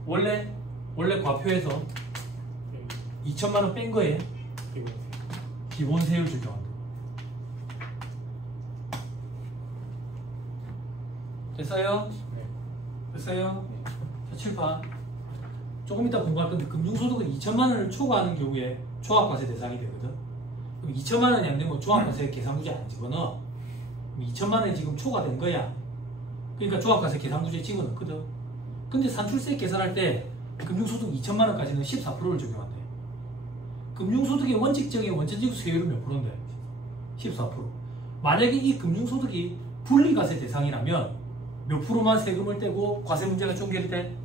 원래 과표에서 2천만 원 뺀 거에 기본세율 적용한다. 됐어요? 네. 됐어요? 자, 칠판. 조금 이따 공부할 건데 금융소득은 2천만 원을 초과하는 경우에 종합과세 대상이 되거든. 그럼 2천만 원이 안 되면 종합과세 계산구조에 안 집어넣어. 그럼 2천만 원이 지금 초과된 거야. 그러니까 종합과세 계산구조에 집어넣거든. 근데 산출세 계산할 때 금융소득 2천만 원까지는 14%를 적용한대. 금융소득의 원칙적인 원천지수 세율은 몇 프로인데? 14%. 만약에 이 금융소득이 분리과세 대상이라면 몇 프로만 세금을 떼고 과세 문제가 종결이 돼?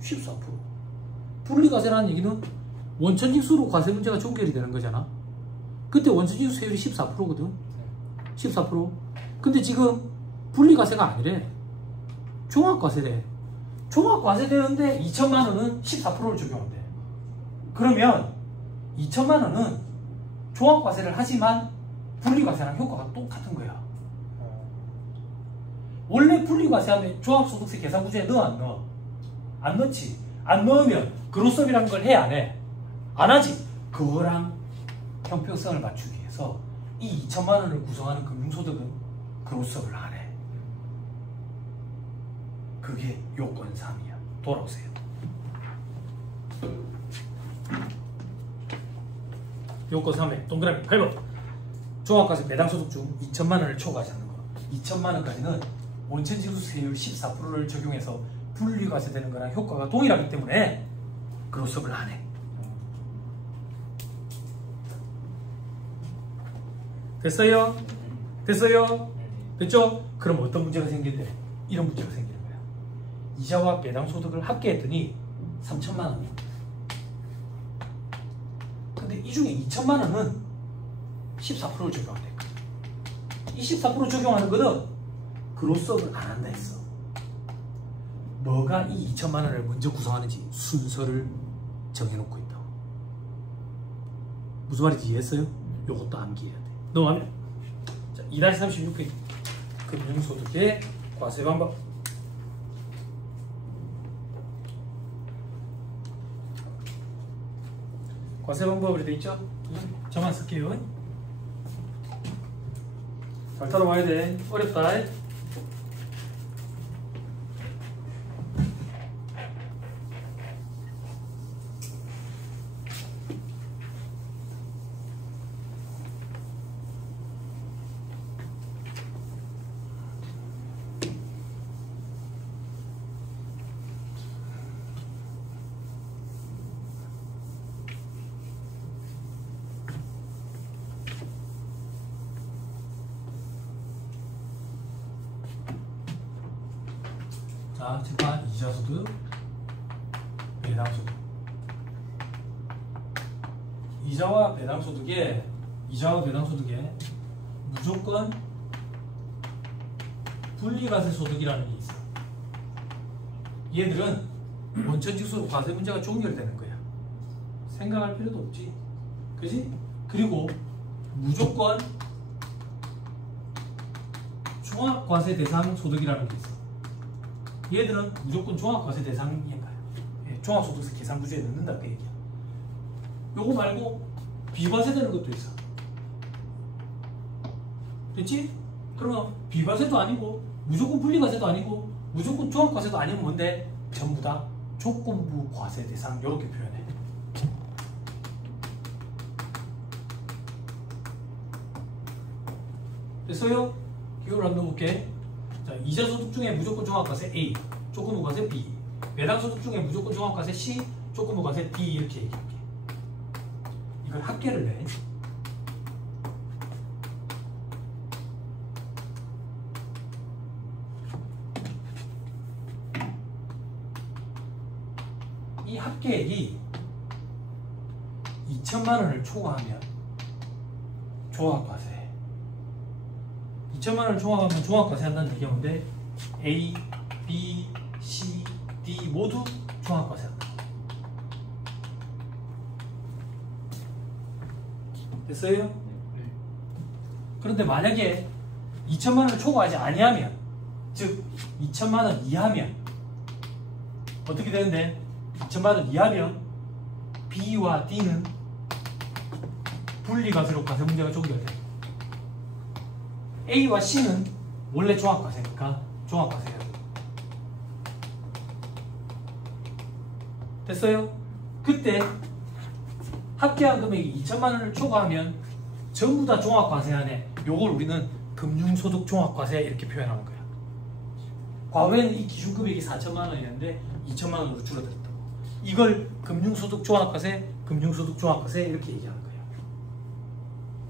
14%. 분리과세라는 얘기는 원천징수로 과세 문제가 종결이 되는 거잖아. 그때 원천징수 세율이 14%거든. 14%. 근데 지금 분리과세가 아니래. 종합과세래. 종합과세 되는데 2천만 원은 14%를 적용한대. 그러면 2천만 원은 종합과세를 하지만 분리과세랑 효과가 똑같은 거야. 원래 분리과세하면 종합소득세 계산구조에 넣어 안 넣어? 안 넣지. 안 넣으면 그로스업이라는 걸 해 안 해? 안 하지. 그거랑 형평성을 맞추기 위해서 이 2천만 원을 구성하는 금융소득은 그로스업을 안 해. 그게 요건 3이야. 돌아오세요. 요건 3에 동그라미 8번. 종합과세 배당소득 중 2천만 원을 초과하지 않는 거. 2천만 원까지는 원천징수 세율 14%를 적용해서 분리과세 되는 거랑 효과가 동일하기 때문에 그로스업을 안 해. 됐어요? 됐어요? 됐죠? 그럼 어떤 문제가 생긴대? 이런 문제가 생기는 거야. 이자와 배당소득을 합계했더니 3천만 원이야. 근데 이 중에 2천만 원은 14%를 적용한대. 이 14% 적용하는 거는 그로스업을 안 한다 했어. 뭐가 이 2천만 원을 먼저 구성하는지 순서를 정해놓고 있다고. 무슨 말인지 이해했어요? 요것도 암기해야 돼. 넘어가면 자, 2-36의 금융소득의 과세 방법. 과세 방법으로 되어 있죠? 저만 쓸게요. 잘 따라와야 돼. 어렵다. 자, 칠판 이자소득, 배당소득. 이자와 배당소득에 무조건 분리과세 소득이라는 게 있어. 얘들은 원천직수로 과세 문제가 종결되는 거야. 생각할 필요도 없지. 그지? 그리고 무조건 종합과세 대상 소득이라는 게 있어. 얘들은 무조건 종합과세 대상인가요? 예, 종합소득세 계산구조에 넣는다 그 얘기야. 요거 말고 비과세되는 것도 있어. 됐지? 그러면 비과세도 아니고 무조건 분리과세도 아니고 무조건 종합과세도 아니면 뭔데? 전부 다 조건부 과세 대상 이렇게 표현해. 됐어요? 기호를 한번 넣어볼게. 자, 이자소득 중에 무조건 종합과세 A, 조건부 과세 B, 배당소득 중에 무조건 종합과세 C, 조건부 과세 D 이렇게 얘기할게. 이걸 합계를 내. 이 합계액이 2천만 원을 초과하면 종합과세. 2천만 원을 종합하면 종합과세 한다는 얘기가 뭔데? A, B, C, D 모두 종합과세 한다. 됐어요? 네. 그런데 만약에 2천만 원을 초과하지 아니하면, 즉 2천만 원 이하면 어떻게 되는데? 2천만 원 이하면 B와 D는 분리과세로 과세 문제가 종결돼. A와 C는 원래 종합과세니까 종합과세해야 돼. 됐어요? 그때 합계한 금액이 2천만 원을 초과하면 전부 다 종합과세 안에 요걸 우리는 금융소득 종합과세 이렇게 표현하는 거야. 과거에는 이 기준금액이 4천만 원이었는데 2천만 원으로 줄어들었다고. 이걸 금융소득 종합과세, 금융소득 종합과세 이렇게 얘기하는 거야.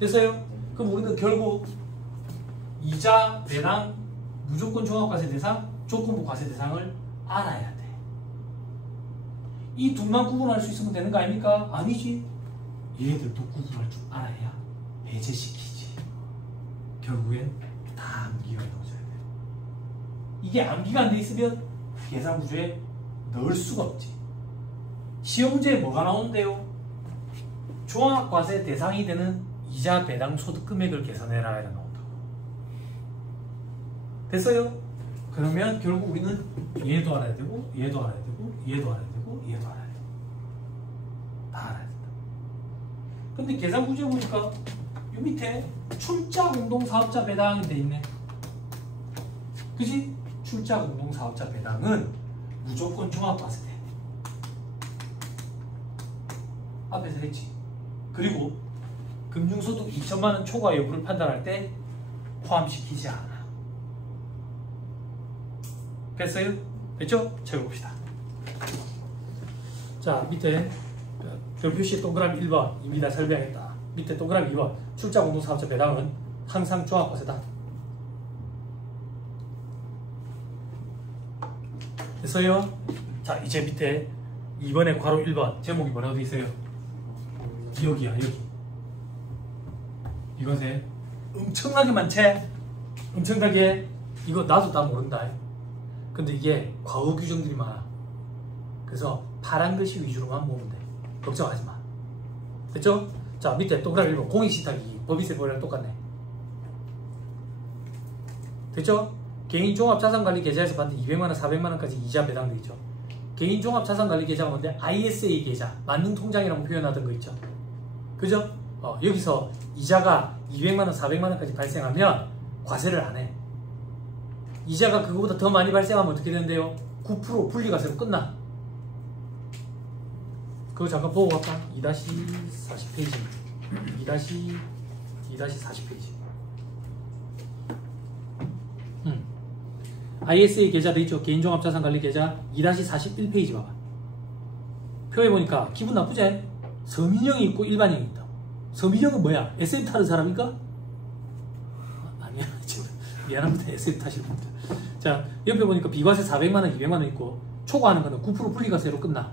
됐어요? 그럼 우리는 결국 이자, 배당, 무조건 종합과세 대상, 조건부 과세 대상을 알아야 돼. 이 둘만 구분할 수 있으면 되는 거 아닙니까? 아니지. 얘들도 구분할 줄 알아야 배제시키지. 결국엔 다 암기가 넣어줘야 돼. 이게 암기가 안 돼 있으면 계산 구조에 넣을 수가 없지. 시험 문제에 뭐가 나오는데요? 종합과세 대상이 되는 이자, 배당, 소득 금액을 계산해라 이라 나온다고. 됐어요? 그러면 결국 우리는 얘도 알아야 되고, 얘도 알아야 되고, 얘도 알아야 되고, 얘도 알아야 되고, 다 알아야 된다. 근데 계산 구조에 보니까 요 밑에 출자 공동사업자 배당이 돼 있네. 그지? 출자 공동사업자 배당은 무조건 종합과세 돼. 앞에서 했지. 그리고 금융소득 2천만 원 초과 여부를 판단할 때 포함시키지 않아. 됐어요? 됐죠? 적어봅시다. 자, 밑에 별표시 동그라미 1번 이미 다 설명했다. 밑에 동그라미 2번 출자 공동사업자 배당은 항상 종합과세다. 됐어요? 자, 이제 밑에 2번에 괄호 1번 제목이 뭐라고 되어 있어요? 여기야, 여기. 이것에 엄청나게 많지? 엄청나게. 이거 나도 다 모른다. 근데 이게 과거 규정들이 많아. 그래서 파란 글씨 위주로만 모으면 돼. 걱정하지 마. 됐죠? 자, 밑에 동그라미 1번 공익신탁이익 법인세 보이랑 똑같네. 됐죠? 개인 종합자산관리 계좌에서 받는 200만원, 400만원까지 이자 배당돼 있죠. 개인 종합자산관리 계좌가 뭔데? ISA 계좌, 만능통장이라고 표현하던 거 있죠. 그죠? 여기서 이자가 200만원, 400만원까지 발생하면 과세를 안 해. 이자가 그거보다 더 많이 발생하면 어떻게 되는데요? 9% 분리과세로 끝나. 그거 잠깐 보고 갈까? 2-40페이지. 2-40페이지. ISA 계좌도 있죠. 개인종합자산관리계좌 2-41페이지 봐봐. 표에 보니까 기분 나쁘지? 서민형이 있고 일반형이 있다. 서민형은 뭐야? SM 타는 사람인가? 아니야. 미안합니다. SM 타실 분들. 자, 옆에 보니까 비과세 400만원, 200만원 있고 초과하는 거는 9% 분리과세로 끝나.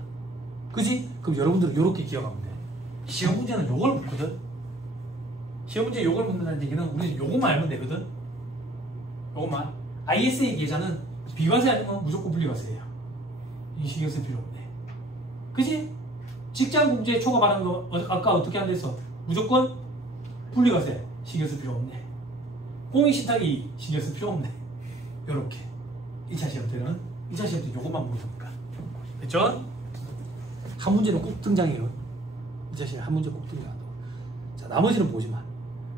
그지? 그럼 여러분들은 이렇게 기억하면 돼. 시험 문제는 요걸 묻거든. 시험 문제 요걸 묻는다는 얘기는 우리는 요것만 알면 되거든. 요것만. ISA 계좌는 비과세 아니면 무조건 분리과세예요. 이 신경 쓸 필요 없네. 그지? 직장공제 초과받은 거 아까 어떻게 한댔어? 무조건 분리과세 신경 쓸 필요 없네. 공익신탁이 신경 쓸 필요 없네. 요렇게 1차 시험 때는 2차 시험 때 요것만 물어보니까. 됐죠? 한 문제는 꼭 등장해요. 2차 시험 한 문제 꼭 등장한다고. 자, 나머지는 보지 마.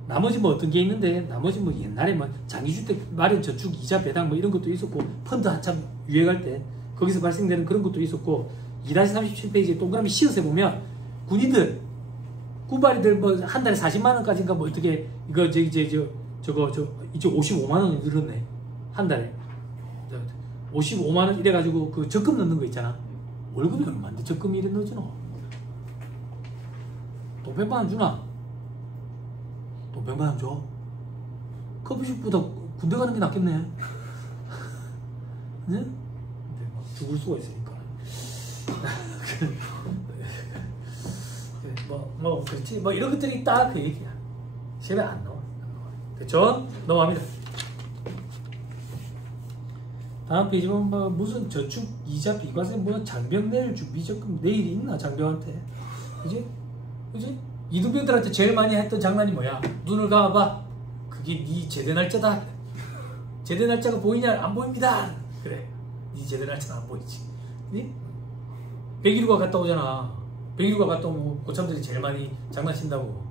나머지 뭐 어떤 게 있는데, 나머지 뭐 옛날에 뭐 장기주택 마련 저축 이자 배당 뭐 이런 것도 있었고, 펀드 한참 유행할 때 거기서 발생되는 그런 것도 있었고, 2-37페이지에 동그라미 씌어서 보면 군인들 군발이들 뭐 한 달에 40만원까지인가 뭐 어떻게 이거 이제 55만원이 늘었네. 한 달에 55만원 이래가지고 그 적금 넣는 거 있잖아. 월급이 얼마인데 적금이 이래 넣어주노? 돈 100만원 주나? 돈 100만원 줘? 커피숍보다 군대 가는 게 낫겠네. 네? 근데 막 죽을 수가 있으니까. 그렇지. 뭐 이런 것들이 딱 그 얘기야. 시험에 안 나와. 됐죠? 넘어갑니다. 다음 페이지 보면 뭐 무슨 저축 이자 비과세 뭐 장병 내일 준비적금 내일이 있나 장병한테. 그지? 그지? 이등병들한테 제일 많이 했던 장난이 뭐야? 눈을 감아봐. 그게 네 제대 날짜다. 제대 날짜가 보이냐? 안 보입니다. 그래. 네 제대 날짜가 안 보이지. 네? 백일휴가 갔다 오잖아. 백일휴가 갔다 오면 고참들이 제일 많이 장난친다고.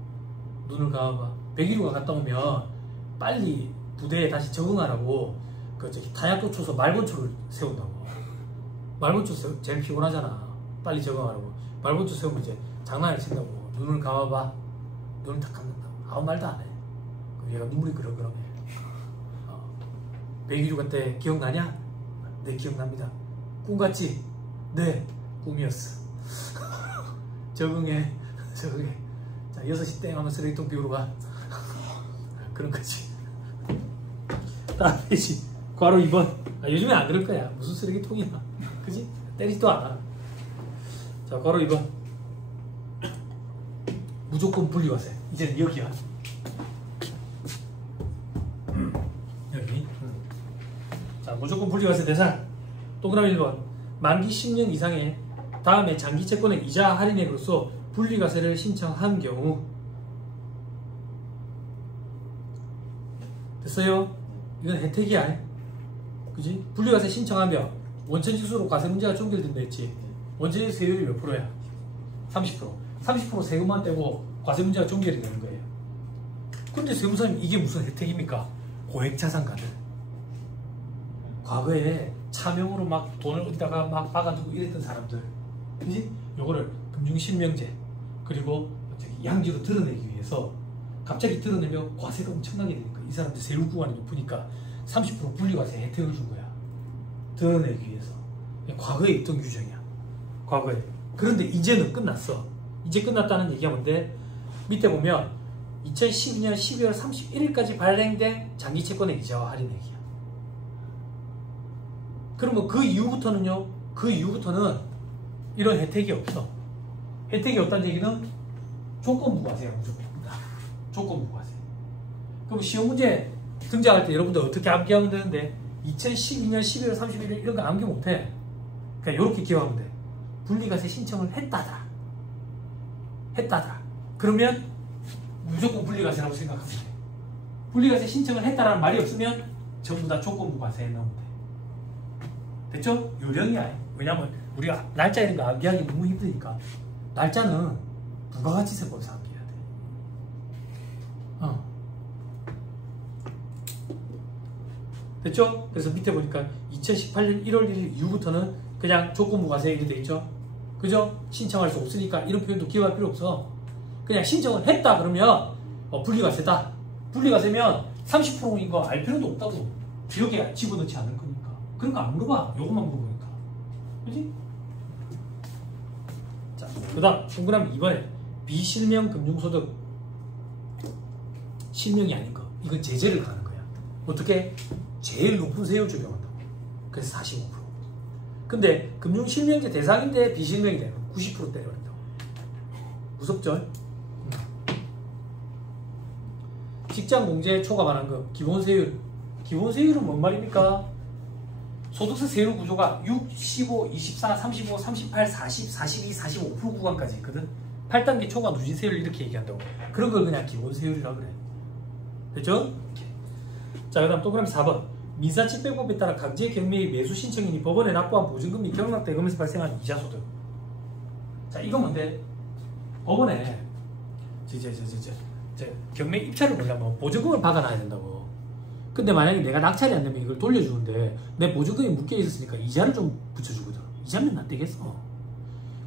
눈을 감아봐. 백일휴가 갔다 오면 빨리 부대에 다시 적응하라고 그 저기 타약도 쳐서 말본초를 세운다고. 말본초 제일 피곤하잖아. 빨리 적응하라고. 말본초 세우면 이제 장난을 친다고. 눈을 감아봐. 눈을 딱 감는다고. 아무 말도 안 해. 얘가 눈물이 그렁그렁해. 백일휴가 때 기억나냐? 네, 기억납니다. 꿈같지? 네, 꿈이었어. 적응해. 자, 6시 땡 하면 쓰레기통 비우러 가. 그런 거지. 다음 페이지. 괄호 2번. 요즘에 안 그럴 거야. 무슨 쓰레기통이야. 그지? 때리지도 않아. 자, 괄호 2번. 무조건 분리과세. 이제는 여기야. 여기. 자, 무조건 분리과세 대상. 동그라미 1번. 만기 10년 이상의 다음에 장기채권의 이자 할인액으로서 분리과세를 신청한 경우. 됐어요? 이건 혜택이야. 그지? 분리과세 신청하면 원천징수로 과세 문제가 종결된다 했지. 원천징수 세율이 몇 프로야? 30%. 30% 세금만 떼고 과세 문제가 종결이 되는 거예요. 근데 세무사님 이게 무슨 혜택입니까? 고액자산가들. 과거에 차명으로 막 돈을 어디다가 막 박아두고 이랬던 사람들. 그지? 요거를 금융실명제 그리고 양지로 드러내기 위해서 갑자기 드러내면 과세가 엄청나게 되니까 이 사람들 세율 구간이 높으니까 30% 분리과세 혜택을 준 거야. 드러내기 위해서. 과거에 있던 규정이야. 과거에. 그런데 이제는 끝났어. 이제 끝났다는 얘기가 뭔데? 밑에 보면 2012년 12월 31일까지 발행된 장기채권의 이자와 할인액이야. 그러면 그 이후부터는요? 그 이후부터는 이런 혜택이 없어. 혜택이 없다는 얘기는 조건부 과세야. 조건부 과세. 그럼 시험 문제 등장할 때 여러분들 어떻게 암기하면 되는데 2012년 12월 31일 이런 거 암기 못해. 그러니까 이렇게 기억하면 돼. 분리과세 신청을 했다더라. 그러면 무조건 분리과세라고 생각하면 돼. 분리과세 신청을 했다라는 말이 없으면 전부 다 조건부 과세에 넣으면 돼. 됐죠? 요령이야. 왜냐면 우리가 날짜 이런 거 암기하기 너무 힘드니까 날짜는 부가가치세법에서 암기해야 돼. 됐죠? 그래서 밑에 보니까 2018년 1월 1일 이후부터는 그냥 조건부 과세 이렇게 돼 있죠? 그죠? 신청할 수 없으니까 이런 표현도 기억할 필요 없어. 그냥 신청을 했다 그러면 분리과세다. 분리과세면 30%인 거 알 필요도 없다고. 기억에 집어넣지 않을 거니까. 그런 거 안 물어봐. 요것만 물어보니까. 그지? 자, 그 다음 동그라미 2번에 비실명 금융소득. 실명이 아닌 거. 이건 제재를 가는 거야. 어떻게? 제일 높은 세율 적용한다고. 그래서 45%. 근데 금융실명제 대상인데 비실명이 되면 90% 때려버린다고. 무섭죠? 직장공제 초과반환 금 기본세율. 기본세율은 뭔 말입니까? 소득세 세율 구조가 6, 15, 24, 35, 38, 40, 42, 45% 구간까지 있거든. 8단계 초과 누진세율 이렇게 얘기한다고. 그런 걸 그냥 기본세율이라고 그래. 됐죠? 자, 그 다음 동그라미 4번. 민사집행법에 따라 강제 경매의 매수 신청인이 법원에 납부한 보증금 및 경락대금에서 발생한 이자소득. 자, 이건 뭔데? 법원에 경매 입찰을 보려면 보증금을 받아놔야 된다고. 근데 만약에 내가 낙찰이 안 되면 이걸 돌려주는데 내 보증금이 묶여 있었으니까 이자를 좀 붙여주거든. 이자면 안 되겠어.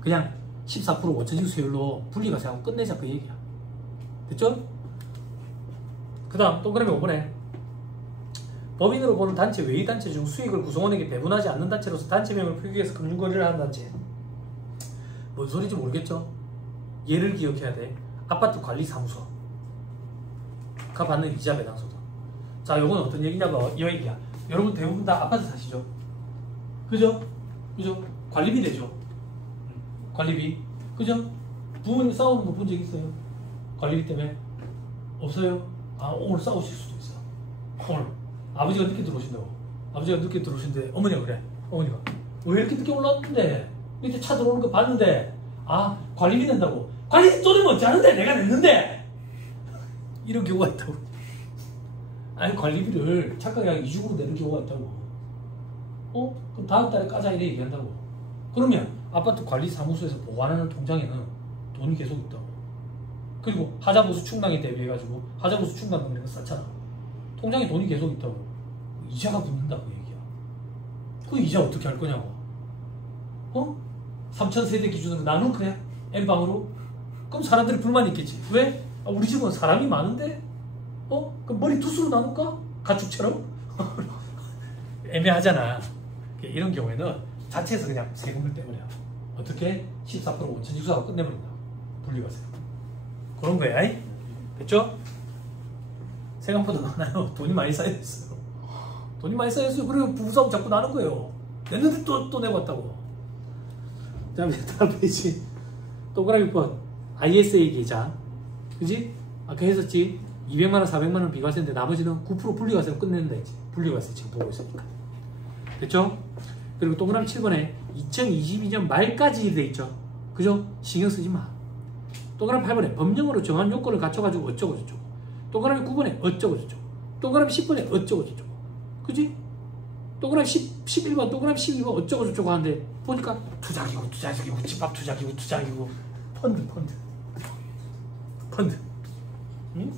그냥 14% 원천징수세율로 분리과세하고 끝내자 그 얘기야. 됐죠? 그 다음 동그라미 5번에 법인으로 보는 단체 외의 단체 중 수익을 구성원에게 배분하지 않는 단체로서 단체명을 표기해서 금융거래를 하는 단체. 뭔 소리인지 모르겠죠? 예를 기억해야 돼. 아파트 관리사무소가 받는 이자 배당소득. 자, 요건 어떤 얘기냐고 이 얘기야. 여러분 대부분 다 아파트 사시죠? 그죠? 그죠? 관리비 내죠? 관리비. 그죠? 부모님 싸우는 거 본 적 있어요? 관리비 때문에? 없어요? 아, 오늘 싸우실 수도 있어. 오늘 아버지가 늦게 들어오신다고. 아버지가 늦게 들어오신데 어머니가 그래. 어머니가 왜 이렇게 늦게 올라왔는데? 이렇게 차 들어오는 거 봤는데 아, 관리비 낸다고. 관리비 또 내면 어찌하는데? 내가 냈는데! 이런 경우가 있다고. 아니, 관리비를 착각이 아니라 이중으로 내는 경우가 있다고. 그럼 다음 달에 까자 이래 얘기한다고. 그러면 아파트 관리사무소에서 보관하는 통장에는 돈이 계속 있다고. 그리고 하자보수 충당에 대비해가지고 하자보수 충당 금액은 쌓잖아. 통장에 돈이 계속 있다고. 이자가 붙는다고 얘기야. 그 이자 어떻게 할 거냐고. 3,000세대 기준으로 나눈 거야? N방으로? 그럼 사람들이 불만이 있겠지. 왜? 아, 우리 집은 사람이 많은데? 그럼 머리 투수로 나눌까? 가축처럼? 애매하잖아. 이런 경우에는 자체에서 그냥 세금을 떼버려. 어떻게? 14% 원천징수하고 끝내버린다. 분리과세. 그런 거야. 됐죠? 생각보다 많아요. 돈이 많이 쌓여있어요. 돈이 많이 쌓여있어요. 그리고 부부싸움 자꾸 나는 거예요. 냈는데 또 내고 왔다고. 그 다음에 다음 페이지. 동그라미 번 ISA 계좌. 그지? 아까 했었지? 200만원, 400만원 비과세인데 나머지는 9% 분리과세로 끝낸다 했지. 분리과세 지금 보고 있으니까. 됐죠? 그리고 동그라미 7번에 2022년 말까지 돼 있죠. 그죠? 신경 쓰지 마. 동그라미 8번에 법령으로 정한 요건을 갖춰가지고 어쩌고저쩌고. 동그라미 9번에 어쩌고저쩌고. 동그라미 10번에 어쩌고저쩌고. 그지? 동그라미 11번, 동그라미 12번 어쩌고저쩌고 하는데 보니까 투자기구, 집합 투자기구, 펀드. 응?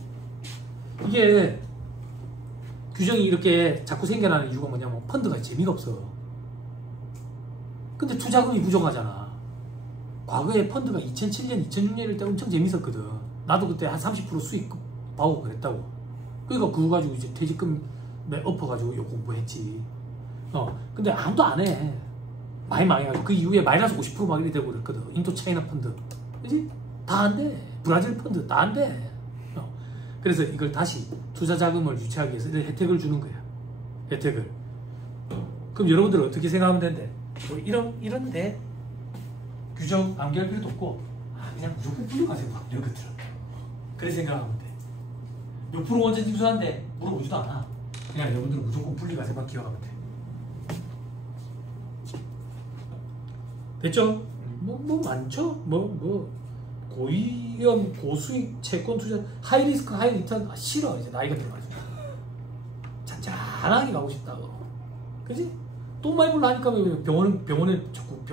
이게 규정이 이렇게 자꾸 생겨나는 이유가 뭐냐면 펀드가 재미가 없어. 근데 투자금이 부족하잖아. 과거에 펀드가 2007년, 2006년일 때 엄청 재밌었거든. 나도 그때 한 30% 수익 봐오고 그랬다고. 그러니까 그거 가지고 이제 퇴직금 엎어가지고 요 공부했지. 근데 아무도 안 해. 많이 망해가지고 그 이후에 마이너스 50% 막 이렇게 되고 그랬거든. 인도 차이나 펀드. 그지? 다 안 돼. 브라질 펀드 다 안 돼. 그래서 이걸 다시 투자 자금을 유치하기 위해서 이런 혜택을 주는 거야. 혜택을. 그럼 여러분들은 어떻게 생각하면 되는데? 뭐 이런데 규정 암기할 필요도 없고 그냥 무조건 분리과세로 막 이런 것들은. 그래 생각하면 돼. 몇 프로 원천징수한데 물어보지도 않아. 그냥 여러분들은 무조건 분리과세만 기억하면 돼. 됐죠? 뭐 많죠? 고위험, 고수익, 채권 투자, 하이리스크, 하이리턴. 싫어. 이제 나이가 들어가지고. 잔잔. 편하게 가고 싶다고. 그지? 돈 많이 벌려 하니까 병원에 자꾸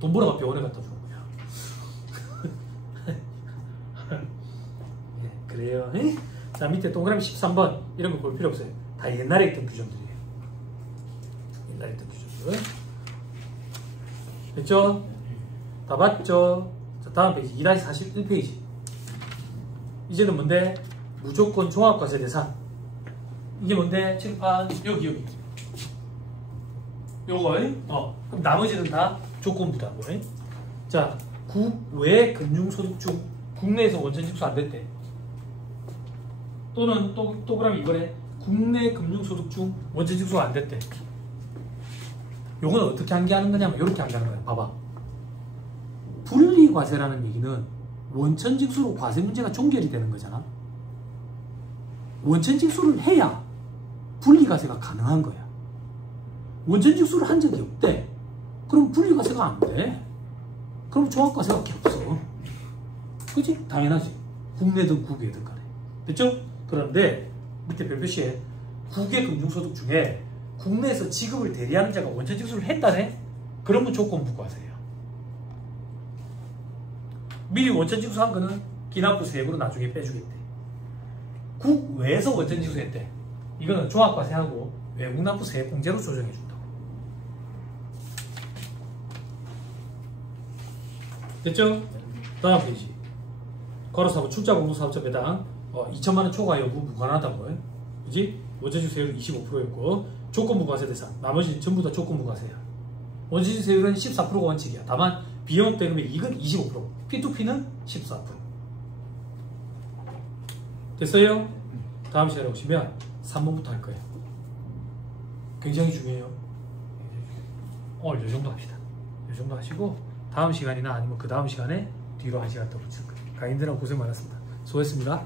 돈 벌어가 병원에 갖다 주는 거야. 네, 그래요. 에? 자, 밑에 동그라미 13번 이런 거 볼 필요 없어요. 다 옛날에 있던 규정들이에요. 옛날에 있던 규정들. 됐죠? 다 봤죠? 자, 다음 페이지 2-41페이지. 이제는 뭔데? 무조건 종합과세 대상. 이게 뭔데? 칠판 여기. 요거. 그럼 나머지는 다 조건부다고. 자, 국외 금융소득 중 국내에서 원천징수 안 됐대. 또는 또 그러면 이번에 국내 금융소득 중 원천징수가 안 됐대. 요건 어떻게 한계하는 거냐면 이렇게 한계하는 거야. 봐봐. 분리과세라는 얘기는 원천징수로 과세 문제가 종결이 되는 거잖아. 원천징수를 해야 분리과세가 가능한 거야. 원천징수를 한 적이 없대. 그럼 분리과세가 안 돼. 그럼 종합과세밖에 없어. 그치? 당연하지. 국내든 국외든 간에. 됐죠? 그런데 밑에 별표시에 국외 금융소득 중에 국내에서 지급을 대리하는 자가 원천징수를 했다네? 그러면 조건부과세예요. 미리 원천징수 한 거는 기납부 세액으로 나중에 빼주겠대. 국외에서 원천징수 했대. 이거는 종합과세하고 외국납부 세액 공제로 조정해준다고. 됐죠? 다음 페이지. 과로사고 출자공모사업자 배당 2천만원 초과 여부 무관하다고. 그지? 원천징수 세율은 25%였고 조건부과세 대상. 나머지는 전부 다 조건부과세야. 원천징수 세율은 14%가 원칙이야. 다만 비영업 대금의 이익은 25%, P2P는 14%. 됐어요? 다음 시간에 오시면 3번부터 할 거예요. 굉장히 중요해요. 오늘 이 정도 합시다. 이 정도 하시고 다음 시간이나 아니면 그 다음 시간에 뒤로 한 시간 더 붙일 거예요. 강의들하고 고생 많았습니다. 수고했습니다.